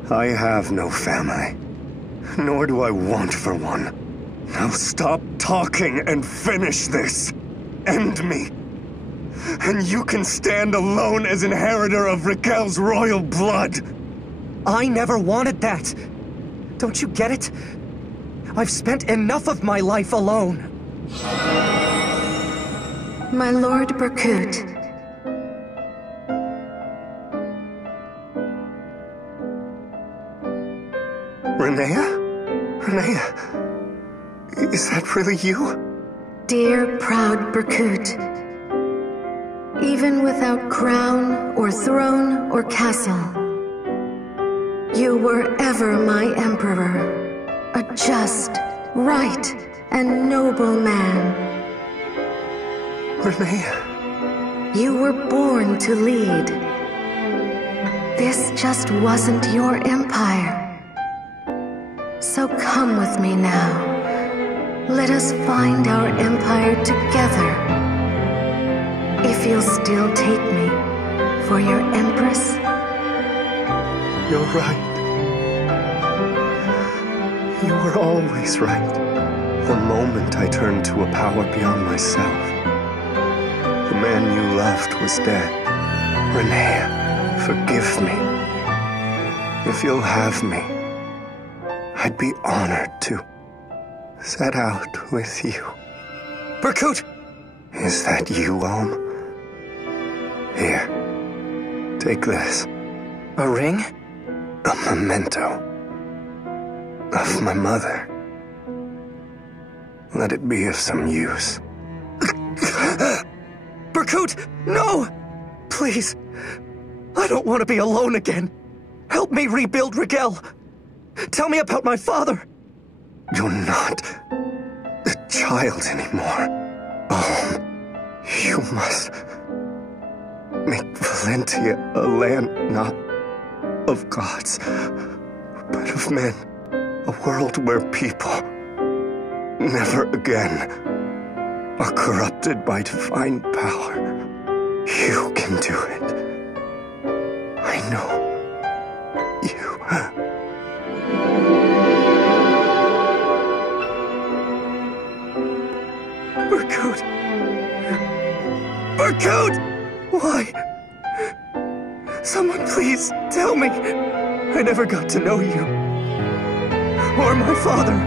I have no family. Nor do I want for one. Now stop talking and finish this. End me. And you can stand alone as inheritor of Raquel's royal blood. I never wanted that. Don't you get it? I've spent enough of my life alone. My Lord Berkut. Renea? Renea? Is that really you? Dear proud Berkut. Even without crown or throne or castle, you were ever my emperor, a just, right, and noble man. Renea. You were born to lead. This just wasn't your empire. So come with me now. Let us find our empire together. If you'll still take me for your empress. You're right. You were always right. The moment I turned to a power beyond myself. The man you loved was dead. Renea, forgive me. If you'll have me, I'd be honored to set out with you. Berkut! Is that you, Alm? Here, take this. A ring? A memento of my mother. Let it be of some use. Berkut, no! Please, I don't want to be alone again. Help me rebuild Raquel. Tell me about my father. You're not a child anymore. You must make Valentia a land not of gods, but of men. A world where people never again are corrupted by divine power. You can do it. I know you. Berkut! Berkut! Why? Someone please tell me. I never got to know you. Or my father.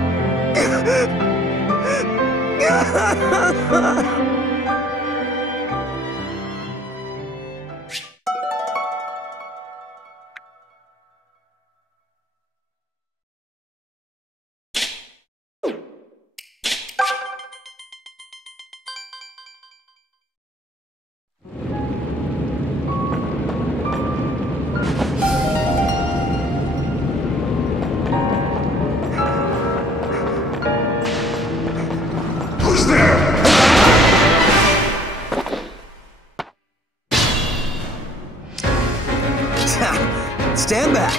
Stand back.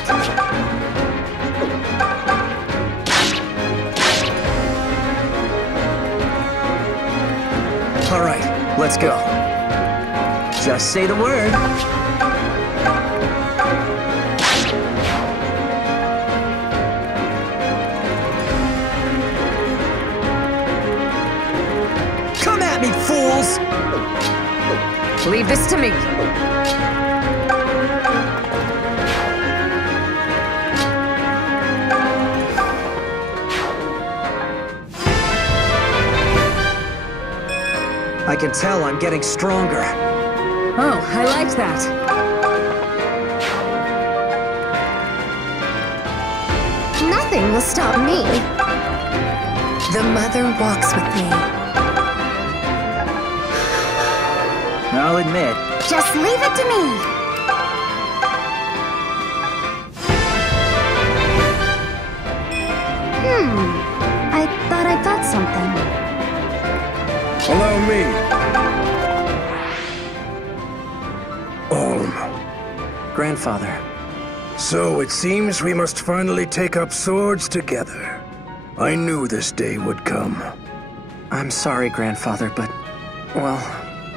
All right, let's go. Just say the word. fools! Leave this to me. I can tell I'm getting stronger. Oh, I like that. Nothing will stop me. The mother walks with me. I'll admit. Just leave it to me. I thought I got something. Allow me. Olm. Grandfather. So it seems we must finally take up swords together. I knew this day would come. I'm sorry, Grandfather, but... well,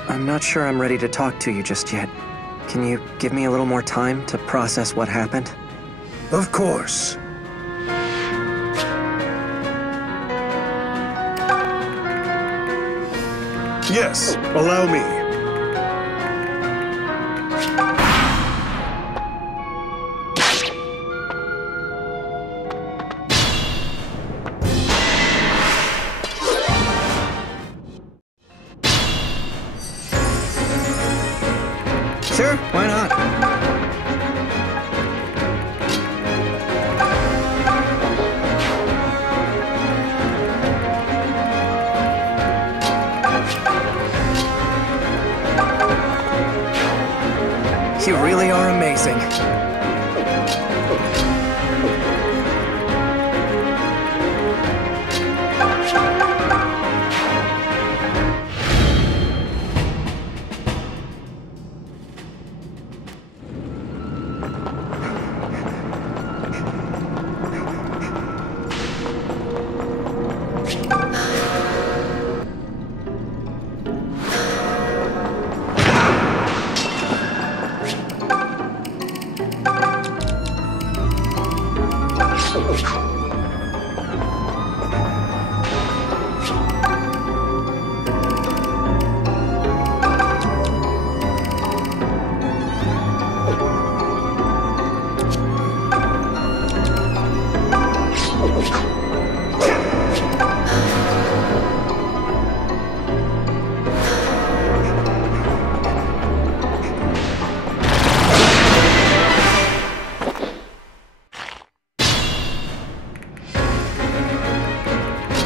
I'm not sure I'm ready to talk to you just yet. Can you give me a little more time to process what happened? Of course. Yes, allow me. Sure, why not? You really are amazing.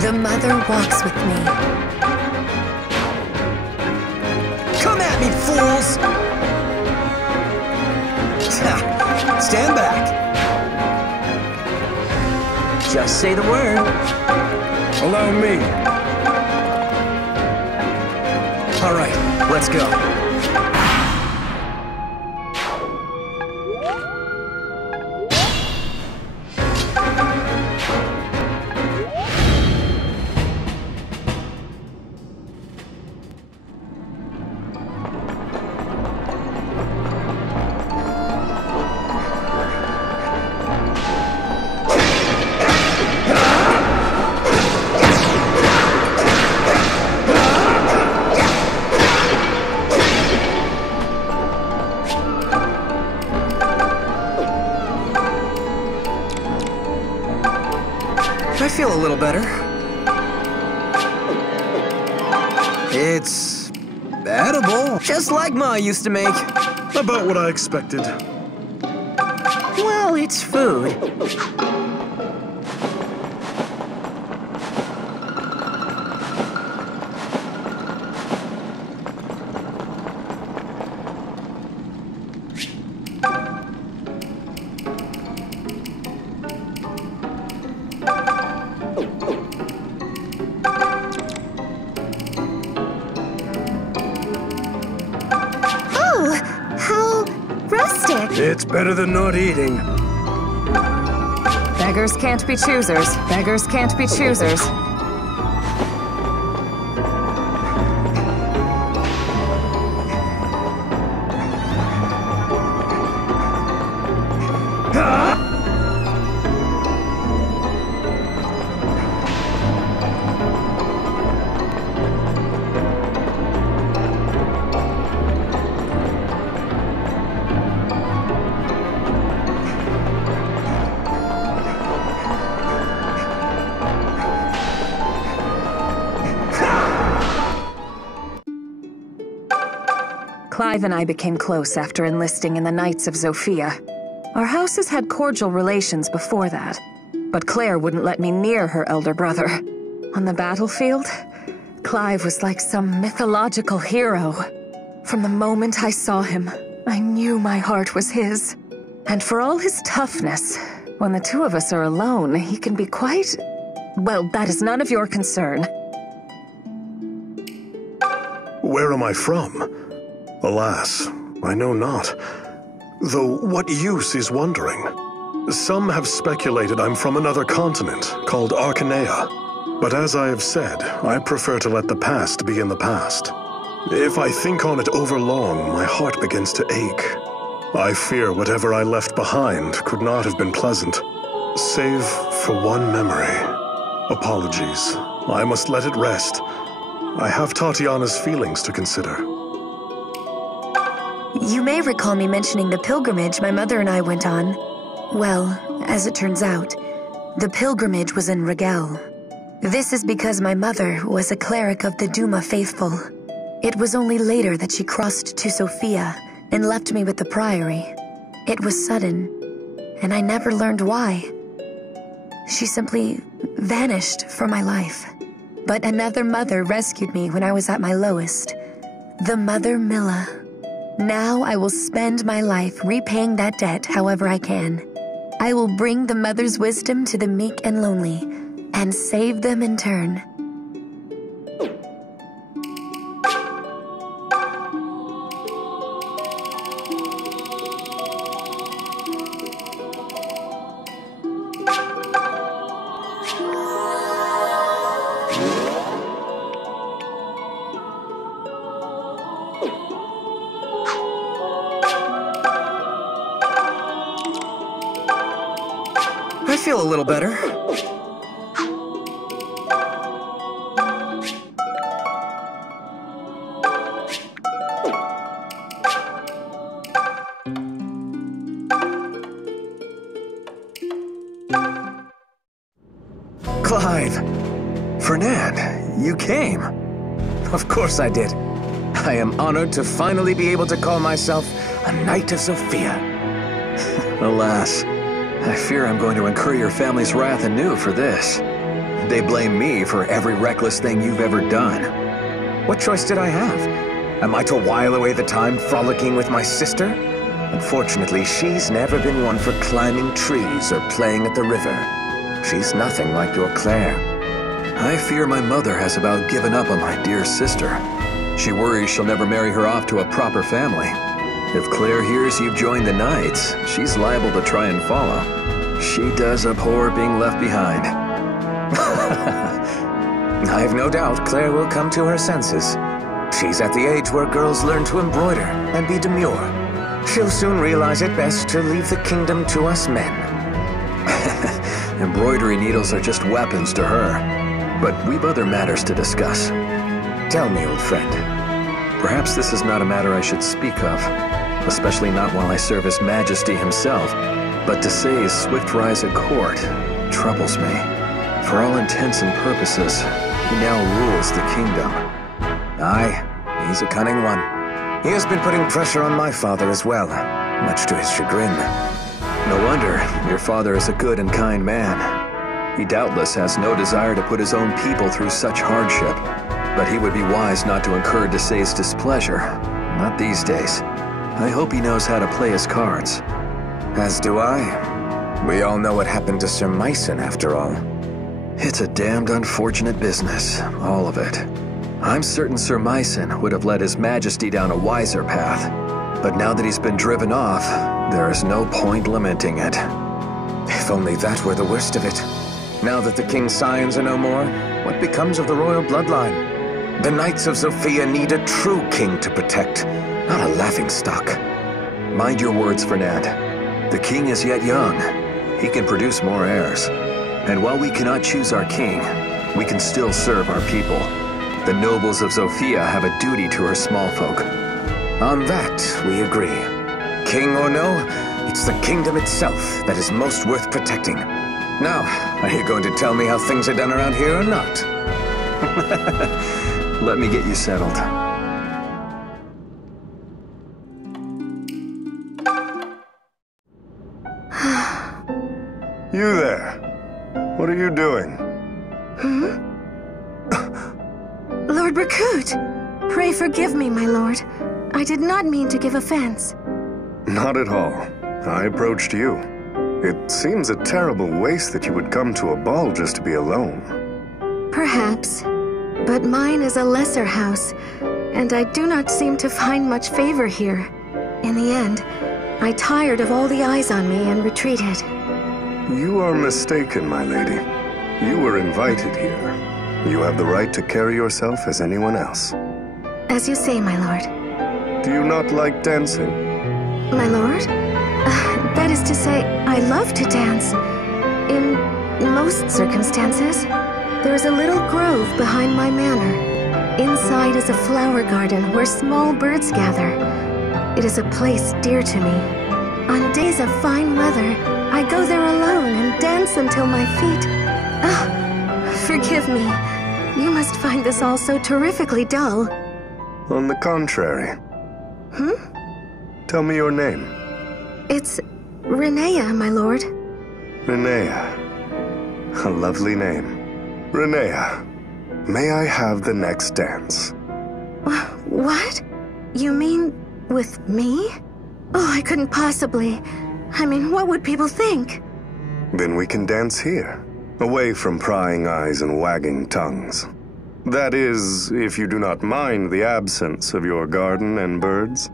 The mother walks with me. Come at me, fools! Stand back. Just say the word. Allow me. All right, let's go. I feel a little better. It's edible, just like Ma used to make. About what I expected. Well, it's food. It's better than not eating. Beggars can't be choosers. Beggars can't be choosers. Clive and I became close after enlisting in the Knights of Zofia. Our houses had cordial relations before that, but Claire wouldn't let me near her elder brother. On the battlefield, Clive was like some mythological hero. From the moment I saw him, I knew my heart was his. And for all his toughness, when the two of us are alone, he can be quite... Well, that is none of your concern. Where am I from? Alas, I know not. Though what use is wondering? Some have speculated I'm from another continent, called Arcanea. But as I have said, I prefer to let the past be in the past. If I think on it overlong, my heart begins to ache. I fear whatever I left behind could not have been pleasant, save for one memory. Apologies. I must let it rest. I have Tatiana's feelings to consider. You may recall me mentioning the pilgrimage my mother and I went on. Well, as it turns out, the pilgrimage was in Rigel. This is because my mother was a cleric of the Duma faithful. It was only later that she crossed to Sofia and left me with the Priory. It was sudden, and I never learned why. She simply vanished from my life. But another mother rescued me when I was at my lowest. The Mother Milla. Now I will spend my life repaying that debt however I can. I will bring the mother's wisdom to the meek and lonely, and save them in turn. I feel a little better. Clive! Fernand, you came. Of course I did. I am honored to finally be able to call myself a Knight of Sofia. Alas, I fear I'm going to incur your family's wrath anew for this. They blame me for every reckless thing you've ever done. What choice did I have? Am I to while away the time frolicking with my sister? Unfortunately, she's never been one for climbing trees or playing at the river. She's nothing like your Claire. I fear my mother has about given up on my dear sister. She worries she'll never marry her off to a proper family. If Claire hears you've joined the Knights, she's liable to try and follow. She does abhor being left behind. I've no doubt Claire will come to her senses. She's at the age where girls learn to embroider and be demure. She'll soon realize it best to leave the kingdom to us men. Embroidery needles are just weapons to her. But we've other matters to discuss. Tell me, old friend. Perhaps this is not a matter I should speak of. Especially not while I serve His Majesty himself. But to say his swift rise at court troubles me. For all intents and purposes, he now rules the kingdom. Aye, he's a cunning one. He has been putting pressure on my father as well, much to his chagrin. No wonder your father is a good and kind man. He doubtless has no desire to put his own people through such hardship. But he would be wise not to incur Desay's displeasure. Not these days. I hope he knows how to play his cards. As do I. We all know what happened to Sir Myson, after all. It's a damned unfortunate business, all of it. I'm certain Sir Myson would have led His Majesty down a wiser path. But now that he's been driven off, there is no point lamenting it. If only that were the worst of it. Now that the King's scions are no more, what becomes of the royal bloodline? The Knights of Sofia need a true king to protect, not a laughingstock. Mind your words, Fernand. The king is yet young. He can produce more heirs. And while we cannot choose our king, we can still serve our people. The nobles of Sofia have a duty to her small folk. On that, we agree. King or no, it's the kingdom itself that is most worth protecting. Now, are you going to tell me how things are done around here or not? Let me get you settled. Lord Berkut! Pray forgive me, my lord. I did not mean to give offense. Not at all. I approached you. It seems a terrible waste that you would come to a ball just to be alone. Perhaps. But mine is a lesser house, and I do not seem to find much favor here. In the end, I tired of all the eyes on me and retreated. You are mistaken, my lady. You were invited here. You have the right to carry yourself as anyone else. As you say, my lord. Do you not like dancing? My lord? That is to say, I love to dance. In most circumstances. There is a little grove behind my manor. Inside is a flower garden where small birds gather. It is a place dear to me. On days of fine weather, I go there alone and dance until my feet... forgive me. You must find this all so terrifically dull. On the contrary. Tell me your name. It's Renea, my lord. Renea. A lovely name. Renea, may I have the next dance? What? You mean with me? Oh, I couldn't possibly. I mean, what would people think? Then we can dance here, away from prying eyes and wagging tongues. That is, if you do not mind the absence of your garden and birds.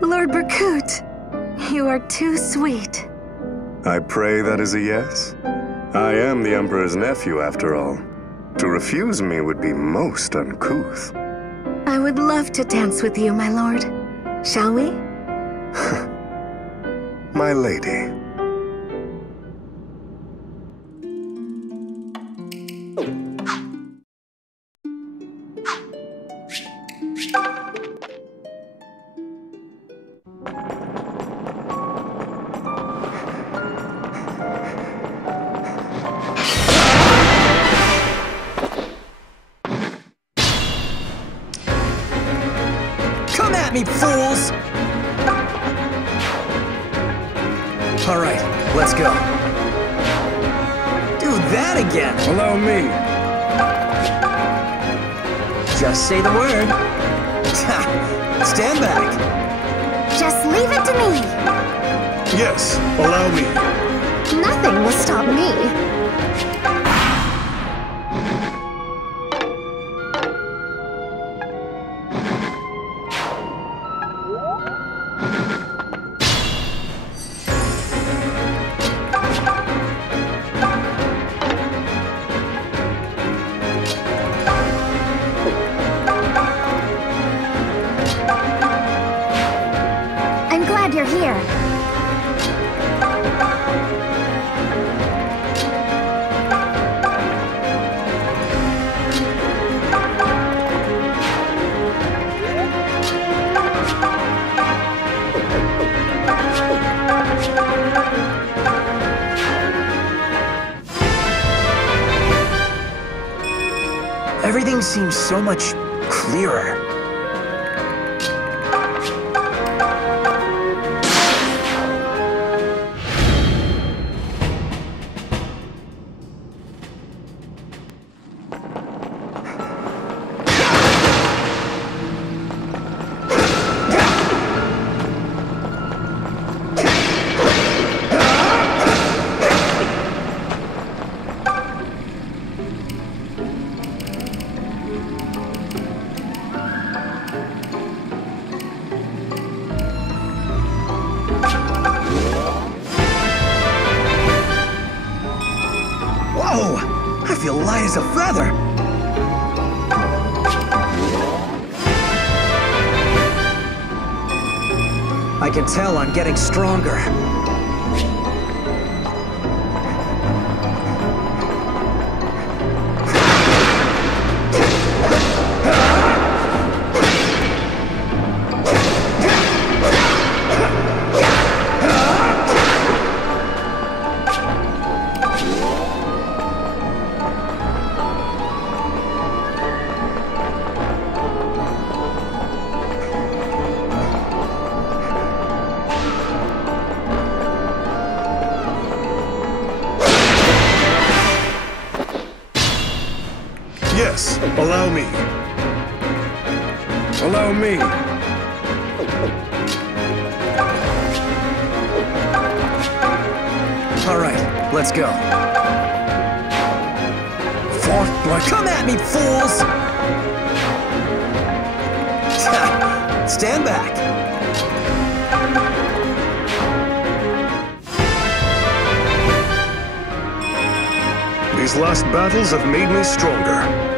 Lord Berkut, you are too sweet. I pray that is a yes? I am the Emperor's nephew, after all. To refuse me would be most uncouth. I would love to dance with you, my lord. Shall we? My lady. Me fools! All right, let's go. Do that again! Allow me. Just say the word. Stand back. Just leave it to me. Yes, allow me. Nothing will stop me. Everything seems so much clearer. light as a feather. I can tell I'm getting stronger. Yes, allow me. Allow me. All right, let's go. Fought like... Come at me, fools! Stand back. These last battles have made me stronger.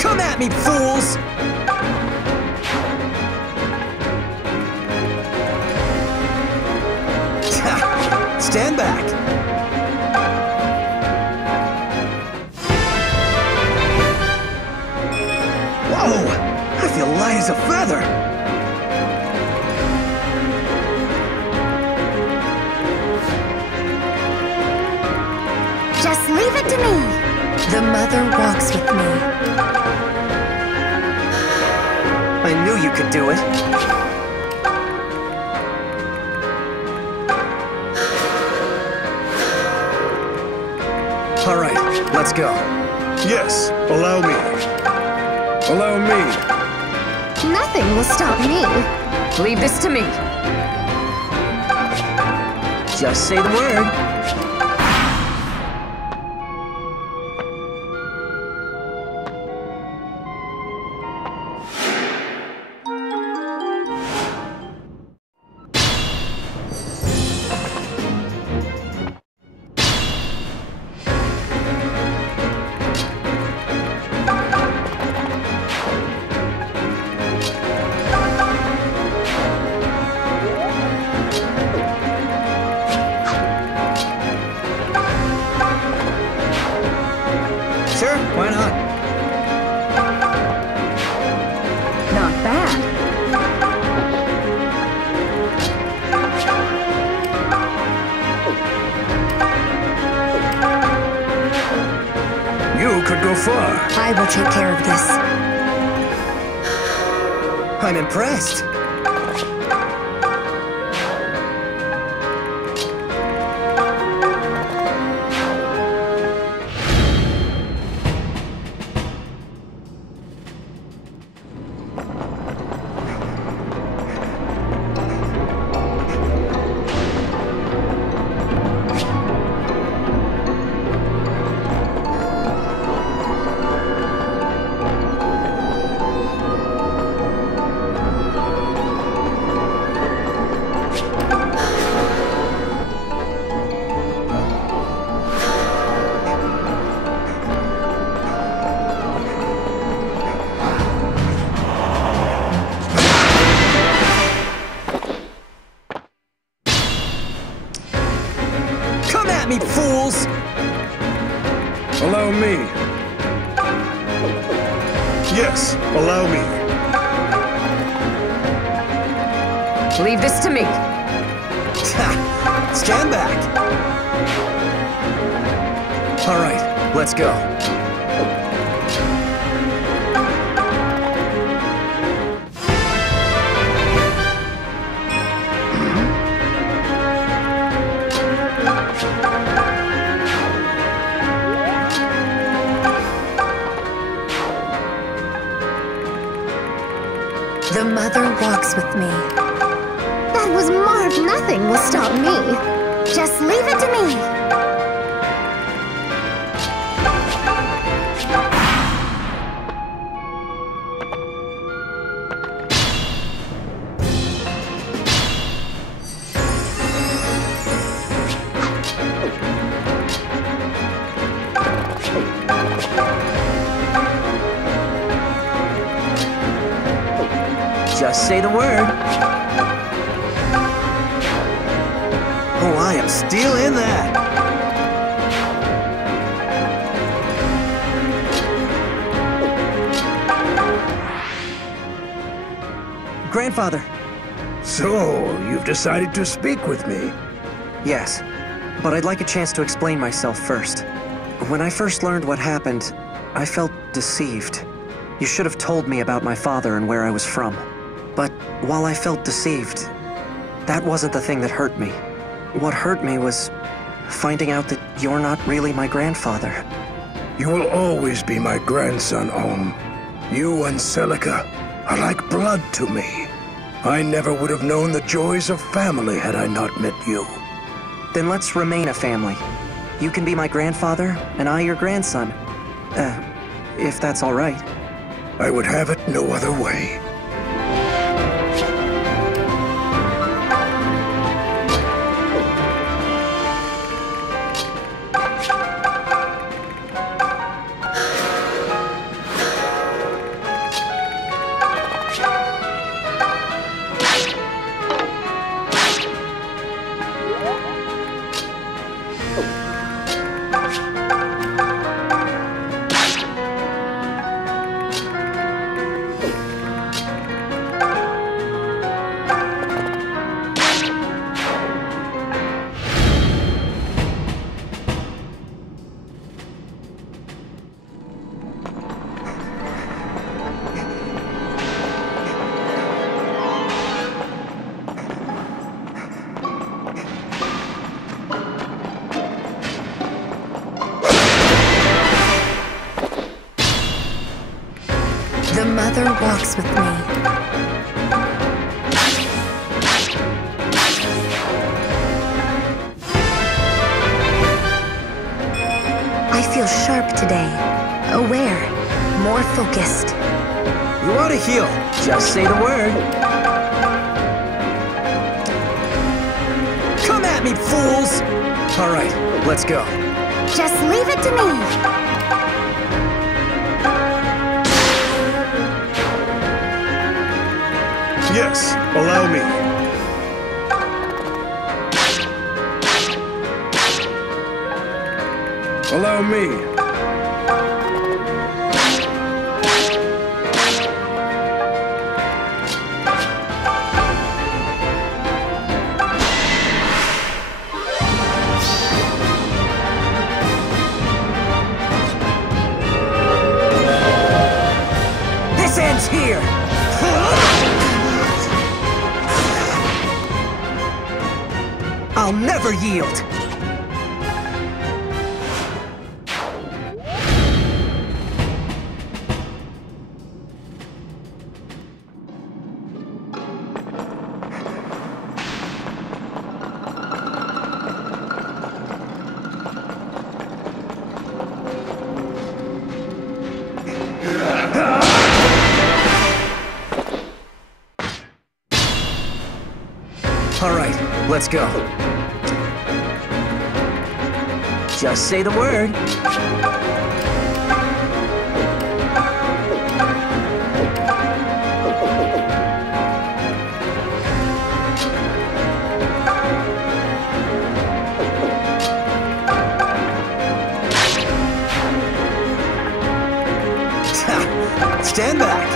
Come at me, fools! Stand back. Whoa! I feel light as a feather. Just leave it to me. The mother walks with me. I knew you could do it. All right, let's go. Yes, allow me. Allow me. Nothing will stop me. Leave this to me. Just say the word. Sure, why not? Not bad. You could go far. I will take care of this. I'm impressed. Come at me, fools! Allow me. Yes, allow me. Leave this to me. Stand back. All right, let's go. The mother walks with me. That was Marv. Nothing will stop me. Just leave it to me. Just say the word. Oh, I am still in that. Grandfather. So, you've decided to speak with me? Yes, but I'd like a chance to explain myself first. When I first learned what happened, I felt deceived. You should have told me about my father and where I was from. But while I felt deceived, that wasn't the thing that hurt me. What hurt me was finding out that you're not really my grandfather. You will always be my grandson, Om. You and Celica are like blood to me. I never would have known the joys of family had I not met you. Then let's remain a family. You can be my grandfather, and I your grandson. If that's all right. I would have it no other way. The mother walks with me. I feel sharp today. Aware. More focused. You ought to heal. Just say the word. Come at me, fools! All right, let's go. Just leave it to me. Yes, allow me. Allow me. This ends here! I'll never yield! All right, let's go. Just say the word. Stand back.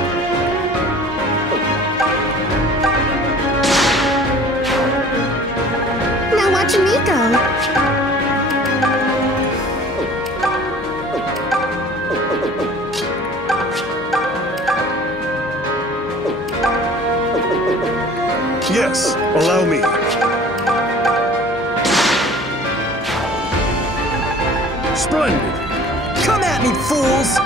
Now watch me go. Yes, allow me. Splendid. Come at me, fools!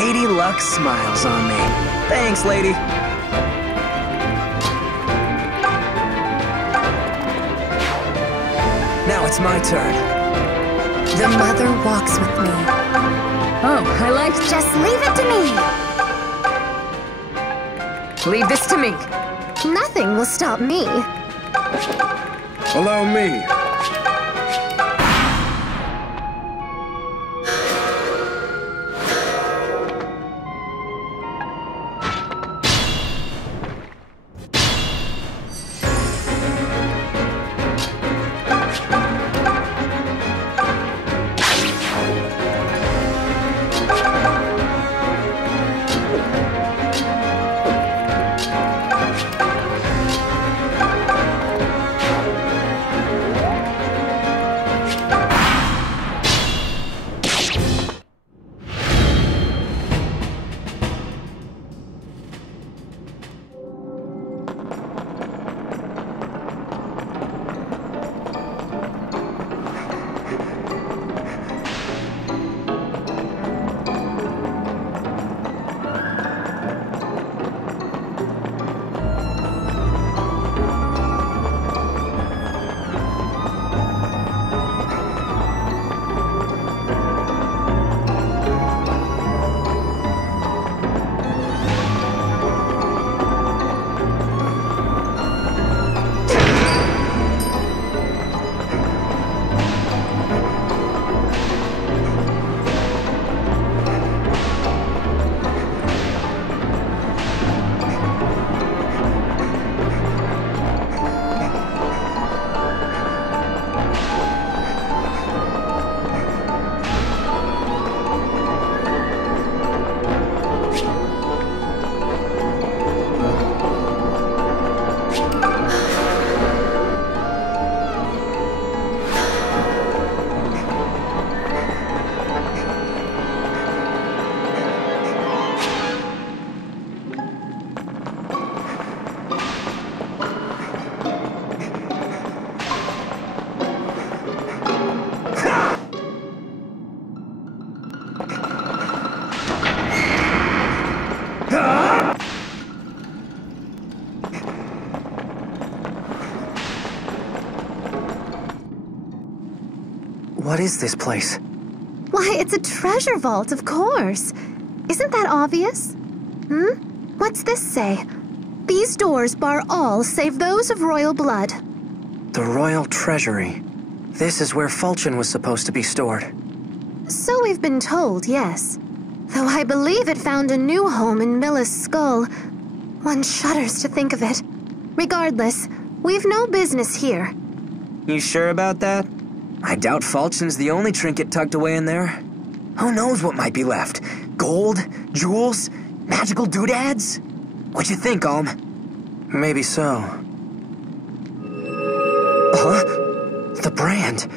Lady Luck smiles on me. Thanks, lady. Now it's my turn. The mother walks with me. Oh, I like... Just leave it to me! Leave this to me. Nothing will stop me. Allow me. What is this place? Why, it's a treasure vault, of course. Isn't that obvious? What's this say? These doors bar all save those of royal blood. The royal treasury. This is where Fulchen was supposed to be stored. So we've been told, yes. Though I believe it found a new home in Milla's skull. One shudders to think of it. Regardless, we've no business here. You sure about that? I doubt Fulchen's the only trinket tucked away in there. Who knows what might be left? Gold? Jewels? Magical doodads? What you think, Alm? Maybe so. Huh? The brand.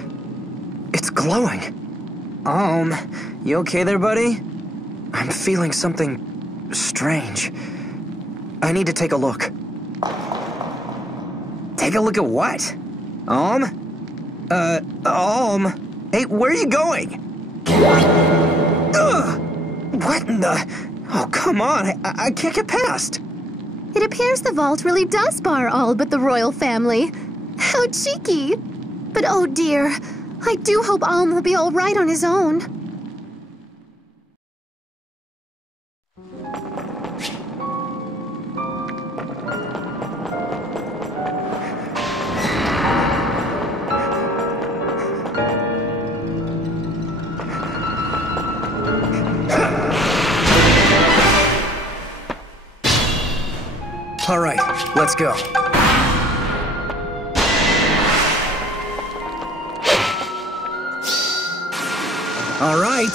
It's glowing. Alm, you okay there, buddy? I'm feeling something strange. I need to take a look. Take a look at what? Alm? Alm? Hey, where are you going? Ugh! What in the... Oh, come on, I can't get past. It appears the vault really does bar all but the royal family. How cheeky. But oh dear, I do hope Alm will be all right on his own. All right, let's go. All right.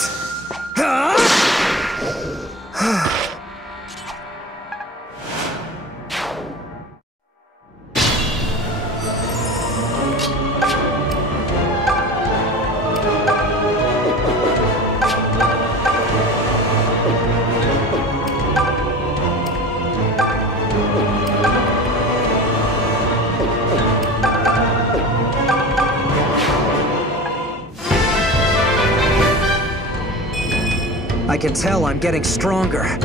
I can tell I'm getting stronger.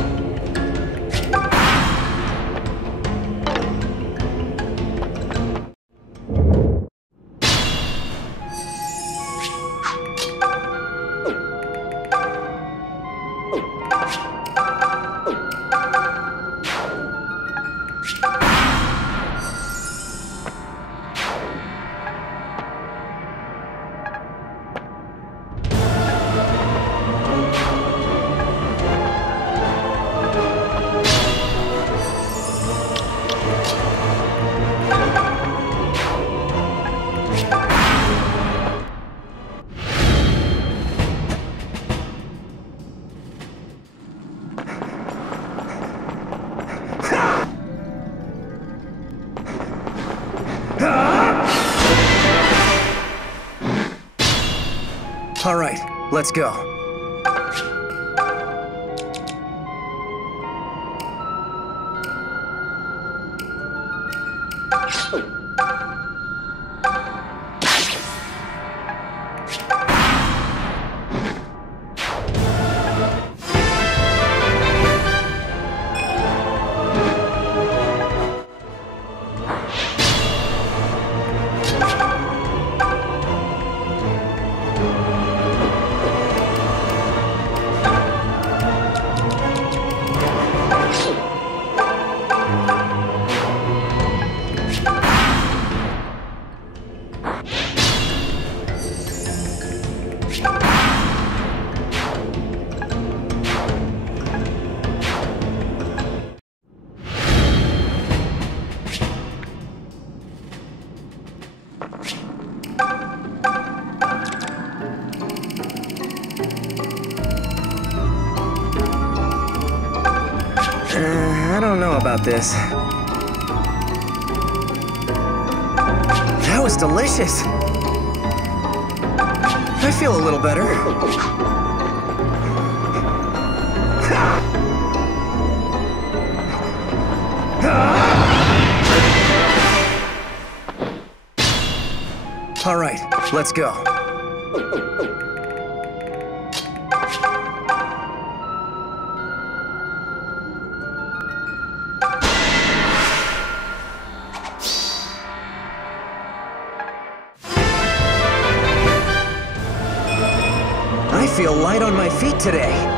All right, let's go. I don't know about this. That was delicious. I feel a little better. All right, let's go. I feel light on my feet today.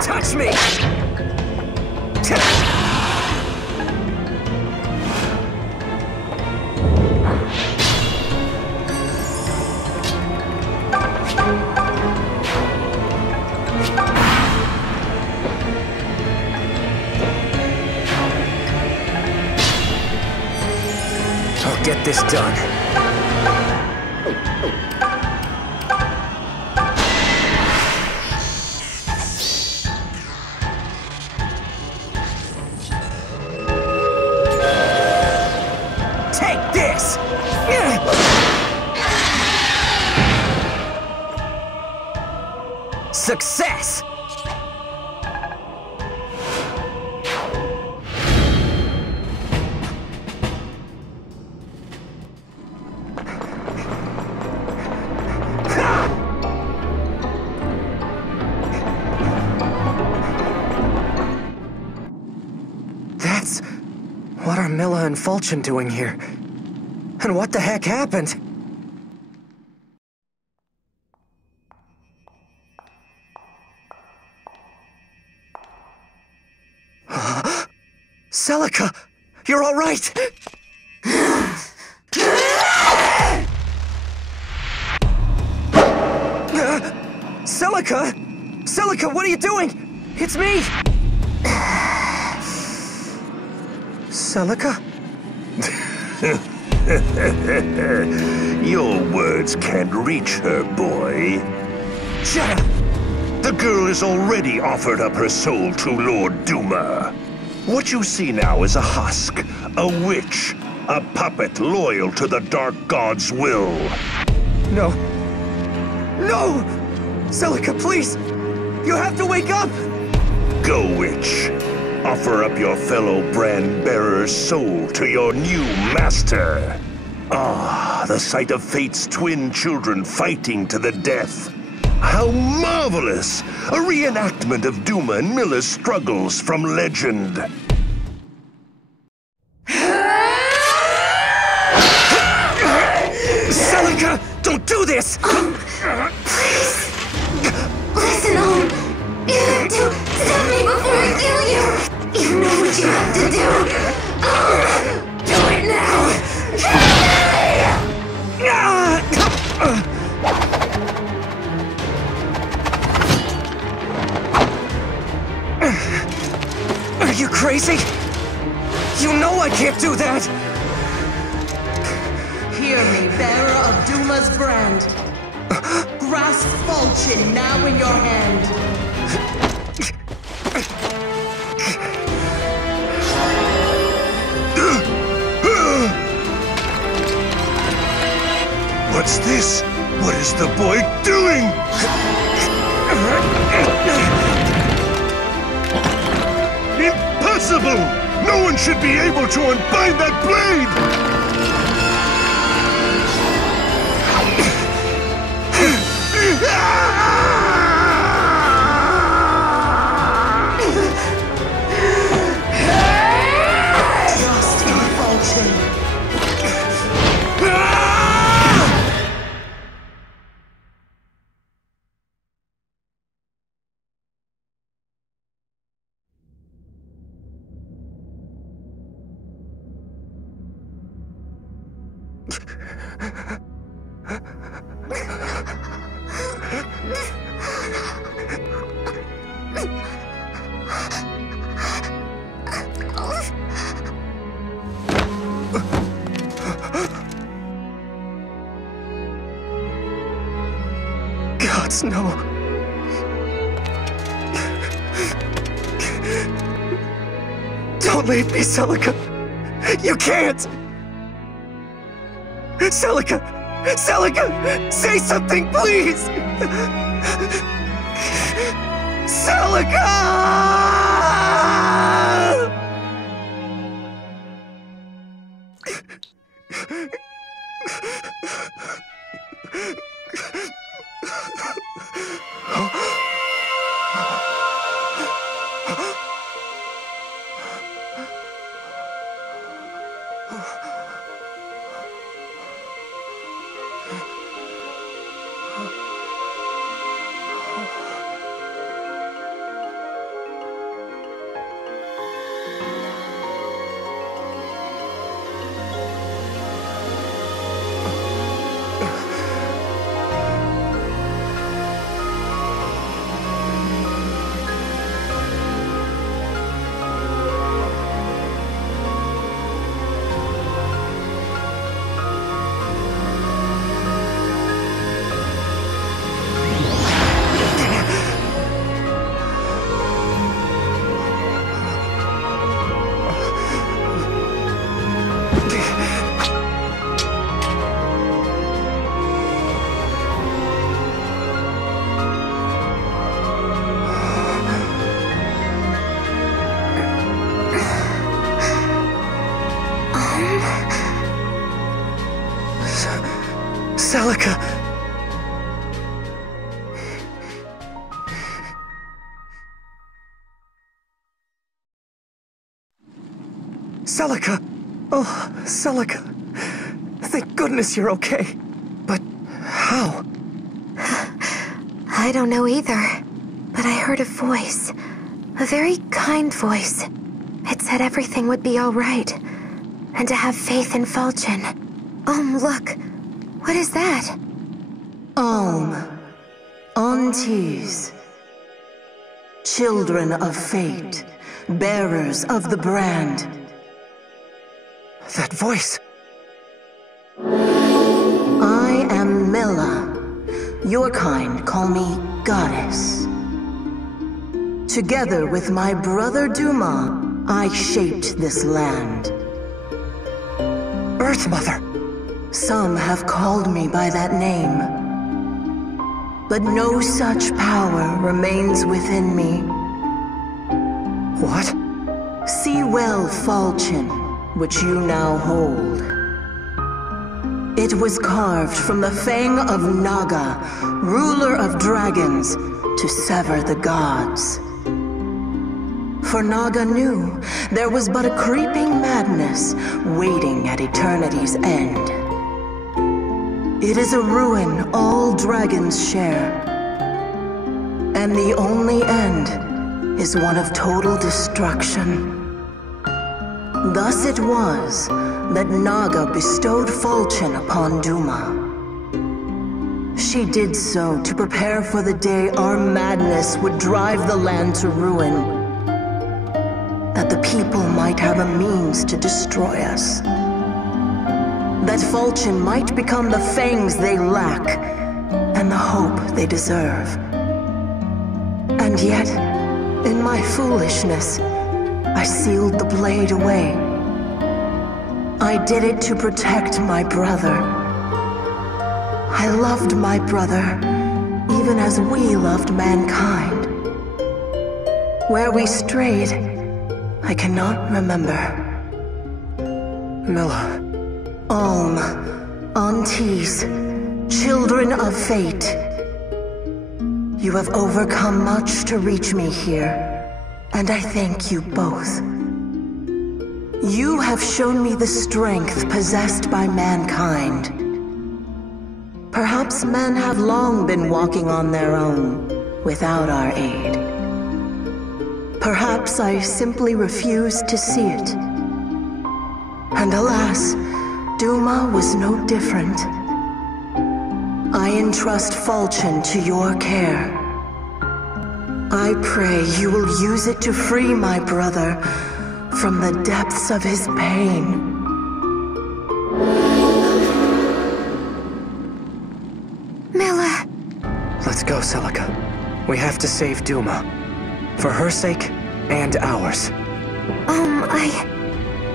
Touch me! I'll get this done. Success! That's... what are Milla and Fulchen doing here? And what the heck happened? Celica! You're all right! Celica! Celica, what are you doing? It's me! Celica? Your words can't reach her, boy. Shut up! The girl has already offered up her soul to Lord Duma. What you see now is a husk, a witch, a puppet loyal to the Dark God's will. No. No! Celica, please! You have to wake up! Go, witch. Offer up your fellow brand-bearer's soul to your new master. Ah, the sight of Fate's twin children fighting to the death. How marvelous! A reenactment of Duma and Miller's struggles from legend. Celica, don't do this! Please. Listen, you have to stop me before I kill you. You know what you have to do. Do it now. Are you crazy? You know I can't do that! Hear me, bearer of Duma's brand. Grasp Falchion now in your hand. What's this? What is the boy doing? Impossible! No one should be able to unbind that blade! Trust in Falchion. Gods, no. Don't leave me, Celica. You can't! Celica! Celica! Say something, please! Celica! Celica! Celica! Oh, Celica. Thank goodness you're okay. But how? I don't know either. But I heard a voice. A very kind voice. It said everything would be all right. And to have faith in Falchion. Look. What is that? Aunties. Children of fate. Bearers of the brand. That voice. I am Milla. Your kind call me Goddess. Together with my brother Duma, I shaped this land. Earth Mother! Some have called me by that name. But no such power remains within me. What? See well, Falchion, which you now hold. It was carved from the fang of Naga, ruler of dragons, to sever the gods. For Naga knew there was but a creeping madness waiting at eternity's end. It is a ruin all dragons share, and the only end is one of total destruction. Thus it was that Naga bestowed Falchion upon Duma. She did so to prepare for the day our madness would drive the land to ruin, that the people might have a means to destroy us, that Falchion might become the fangs they lack and the hope they deserve. And yet, in my foolishness, I sealed the blade away. I did it to protect my brother. I loved my brother, even as we loved mankind. Where we strayed, I cannot remember. Milla. Alm, aunties, children of fate. You have overcome much to reach me here, and I thank you both. You have shown me the strength possessed by mankind. Perhaps men have long been walking on their own, without our aid. Perhaps I simply refused to see it. And alas, Duma was no different. I entrust Falchion to your care. I pray you will use it to free my brother from the depths of his pain. Milla. Let's go, Celica. We have to save Duma. For her sake, and ours.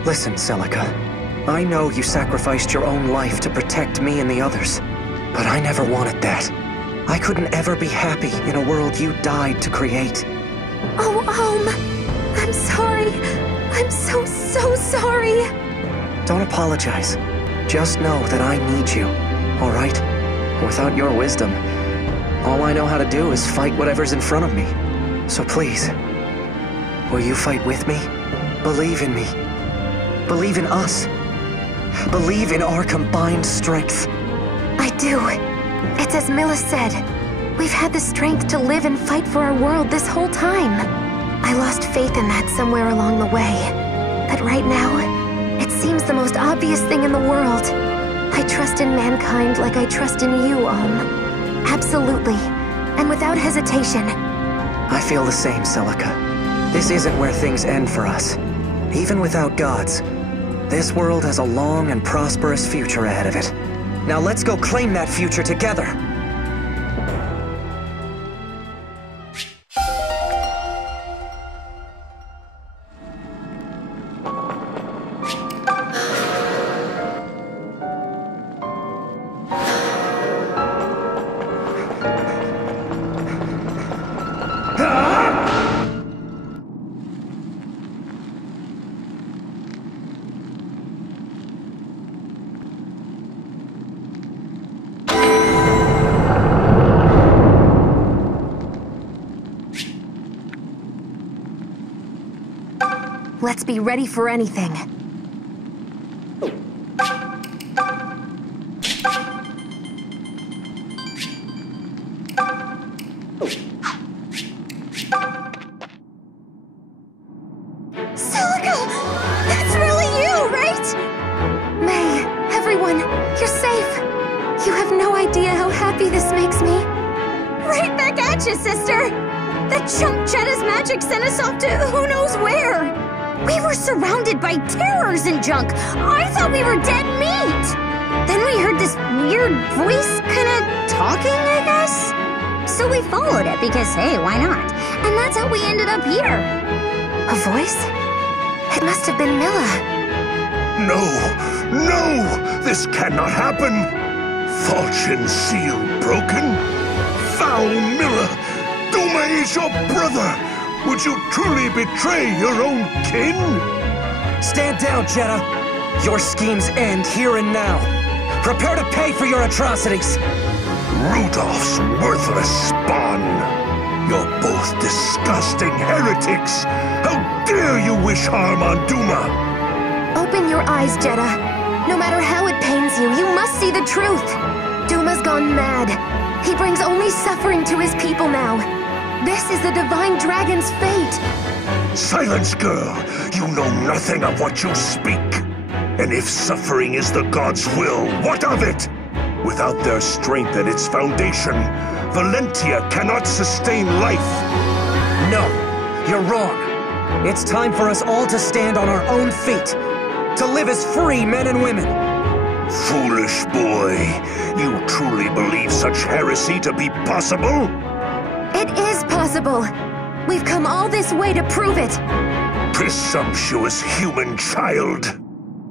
Listen, Celica. I know you sacrificed your own life to protect me and the others, but I never wanted that. I couldn't ever be happy in a world you died to create. Oh, I'm sorry. I'm so sorry. Don't apologize. Just know that I need you, all right? Without your wisdom, all I know how to do is fight whatever's in front of me. So please, will you fight with me? Believe in me. Believe in us. Believe in our combined strength. I do. It's as Milla said. We've had the strength to live and fight for our world this whole time. I lost faith in that somewhere along the way. But right now, it seems the most obvious thing in the world. I trust in mankind like I trust in you, Absolutely. And without hesitation. I feel the same, Celica. This isn't where things end for us. Even without gods, this world has a long and prosperous future ahead of it. Now let's go claim that future together! Let's be ready for anything. Celica! That's really you, right? May, everyone, you're safe. You have no idea how happy this makes me. Right back at you, sister! That chump Jetta's magic sent us off to who knows where! We were surrounded by terrors and junk! I thought we were dead meat! Then we heard this weird voice kinda talking, I guess? So we followed it because, hey, why not? And that's how we ended up here. A voice? It must have been Milla. No! No! This cannot happen! Falchion seal broken? Foul Milla! Duma is your brother! Would you truly betray your own kin? Stand down, Jeddah! Your schemes end here and now. Prepare to pay for your atrocities! Rudolph's worthless spawn! You're both disgusting heretics! How dare you wish harm on Duma! Open your eyes, Jeddah. No matter how it pains you, you must see the truth. Duma's gone mad. He brings only suffering to his people now. This is the Divine Dragon's fate. Silence, girl! You know nothing of what you speak. And if suffering is the gods' will, what of it? Without their strength at its foundation, Valentia cannot sustain life. No, you're wrong. It's time for us all to stand on our own feet. To live as free men and women. Foolish boy. You truly believe such heresy to be possible? It is possible. We've come all this way to prove it. Presumptuous human child.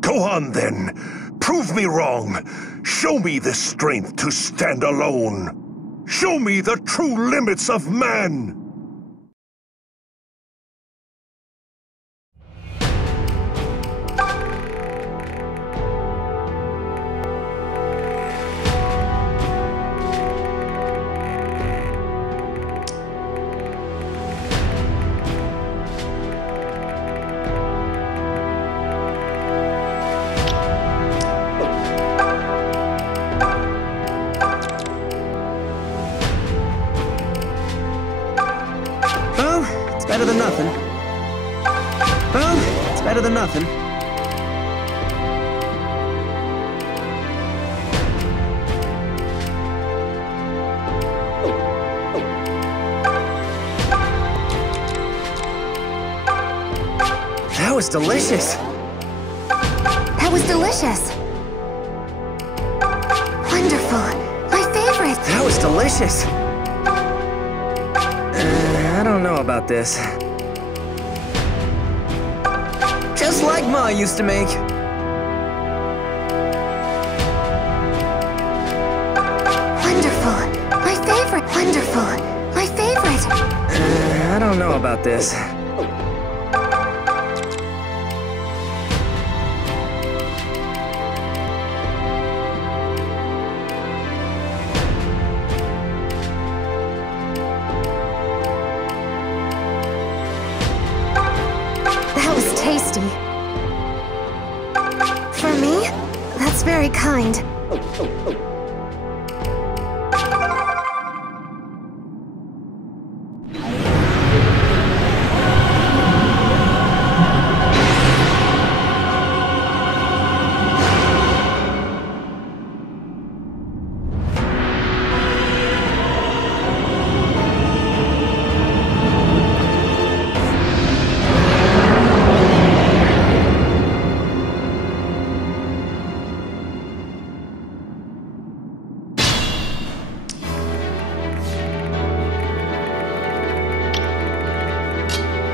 Go on then. Prove me wrong. Show me the strength to stand alone. Show me the true limits of man. Better than nothing. Well, it's better than nothing. That was delicious. That was delicious. Wonderful. My favorite. That was delicious. I don't know about this. Just like Ma used to make. Wonderful. My favorite. Wonderful. My favorite. I don't know about this. Tasty. For me? That's very kind.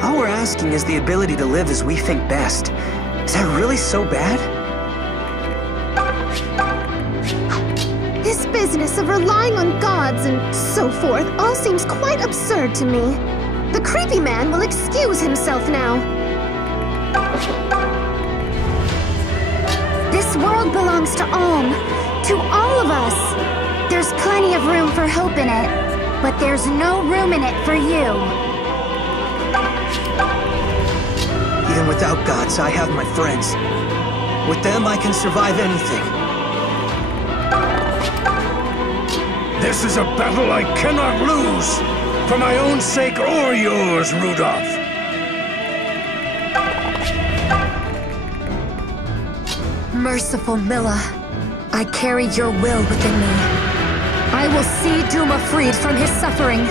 All we're asking is the ability to live as we think best. Is that really so bad? This business of relying on gods and so forth all seems quite absurd to me. The creepy man will excuse himself now. This world belongs to Alm, to all of us. There's plenty of room for hope in it, but there's no room in it for you. Even without gods, I have my friends. With them, I can survive anything. This is a battle I cannot lose! For my own sake or yours, Rudolph! Merciful Milla, I carry your will within me. I will see Duma freed from his suffering.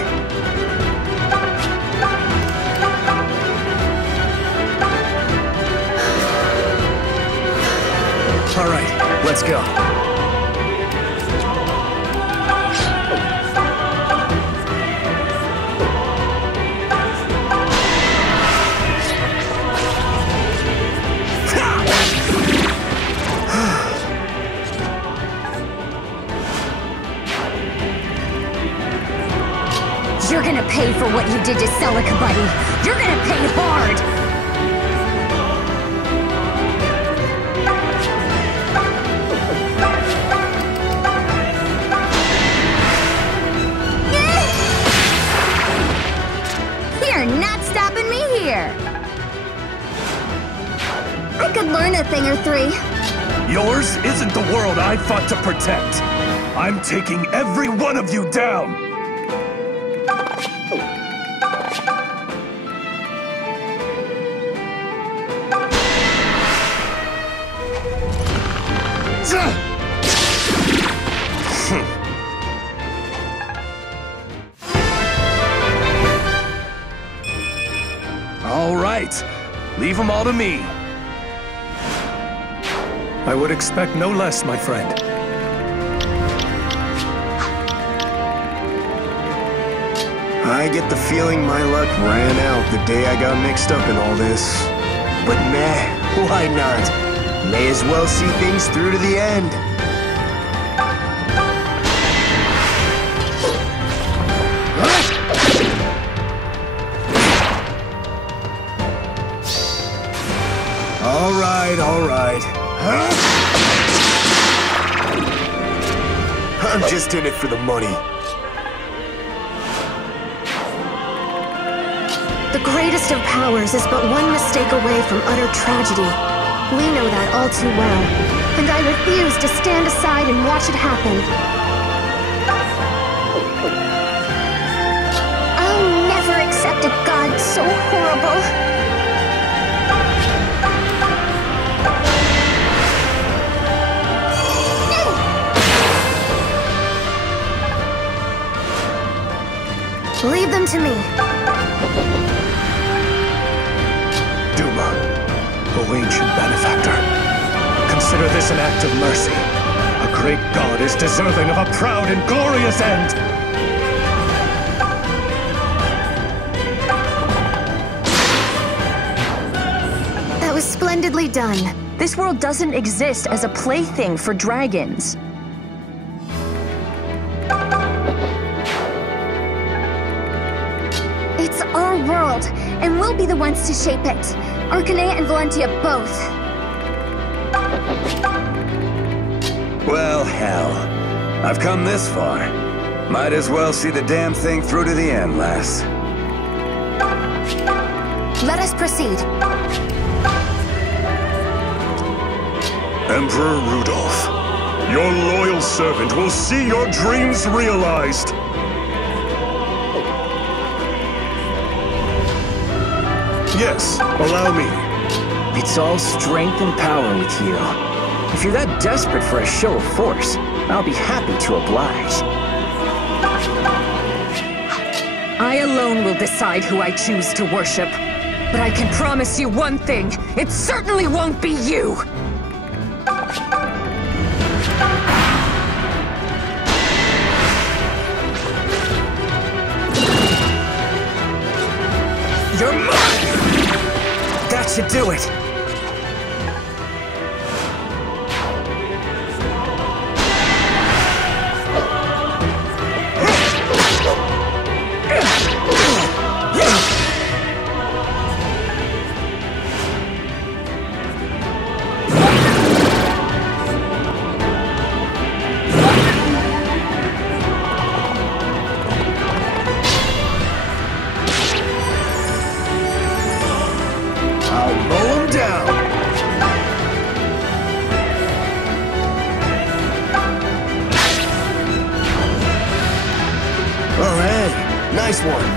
All right, let's go. what you did to Celica, buddy. You're gonna pay hard! You're not stopping me here! I could learn a thing or three. Yours isn't the world I fought to protect. I'm taking every one of you down! All right, leave them all to me. I would expect no less, my friend. I get the feeling my luck ran out the day I got mixed up in all this. But meh, why not? May as well see things through to the end. All right. I'm just in it for the money. The greatest of powers is but one mistake away from utter tragedy. We know that all too well, and I refuse to stand aside and watch it happen. I'll never accept a god so horrible. Leave them to me. Duma, O ancient benefactor, consider this an act of mercy. A great god is deserving of a proud and glorious end. That was splendidly done. This world doesn't exist as a plaything for dragons. It's our world, and we'll be the ones to shape it. Arcanea and Valentia both. Well, hell. I've come this far. Might as well see the damn thing through to the end, lass. Let us proceed. Emperor Rudolph, your loyal servant will see your dreams realized. Yes, allow me. It's all strength and power with you. If you're that desperate for a show of force, I'll be happy to oblige. I alone will decide who I choose to worship. But I can promise you one thing, it certainly won't be you! You're mine! That should do it. Nice one.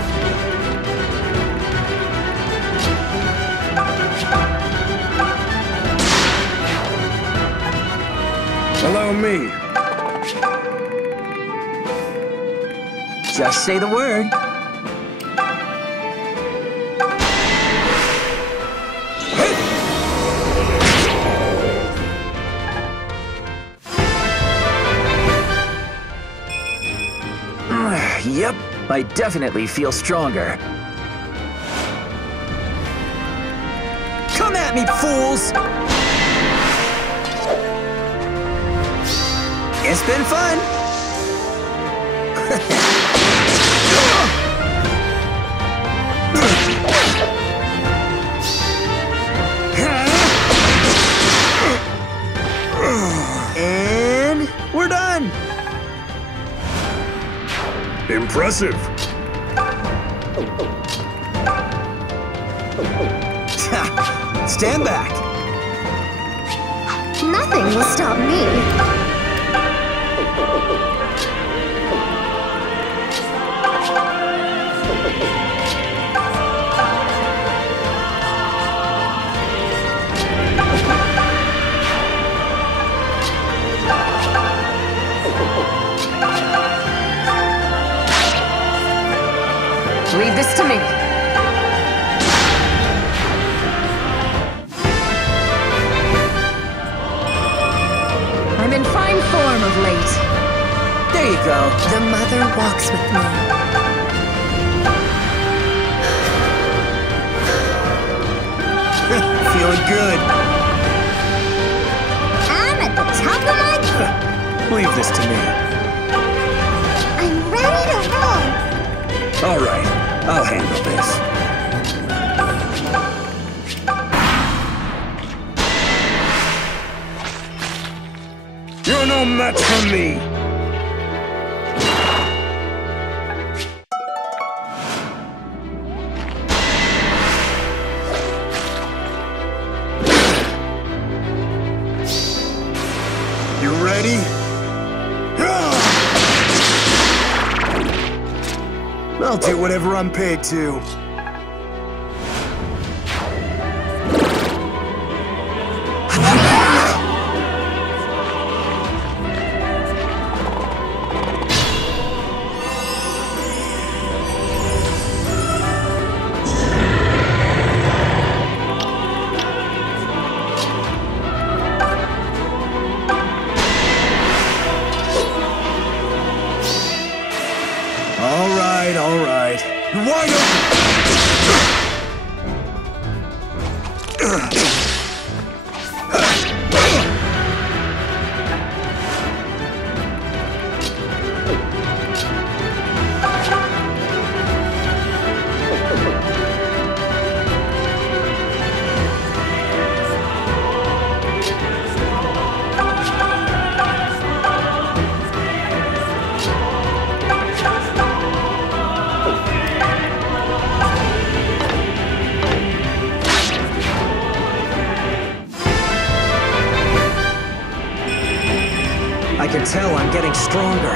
Allow me. Just say the word. Yep, I definitely feel stronger. Come at me, fools! It's been fun! We're done! Impressive. Stand back! Nothing will stop me. Leave this to me. I'm in fine form of late. There you go. The mother walks with me. Feeling good. I'm at the top of my game. Leave this to me. I'm ready to roll. All right, I'll handle this. You're no match for me! You ready? I'll do whatever I'm paid to. All right. You're wide I can tell I'm getting stronger.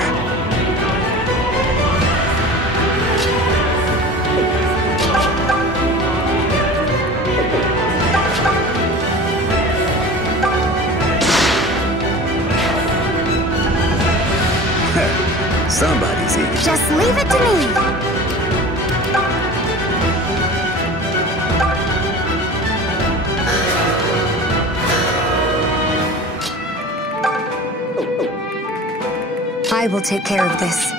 Somebody's eating. Just leave it to me. I will take care of this.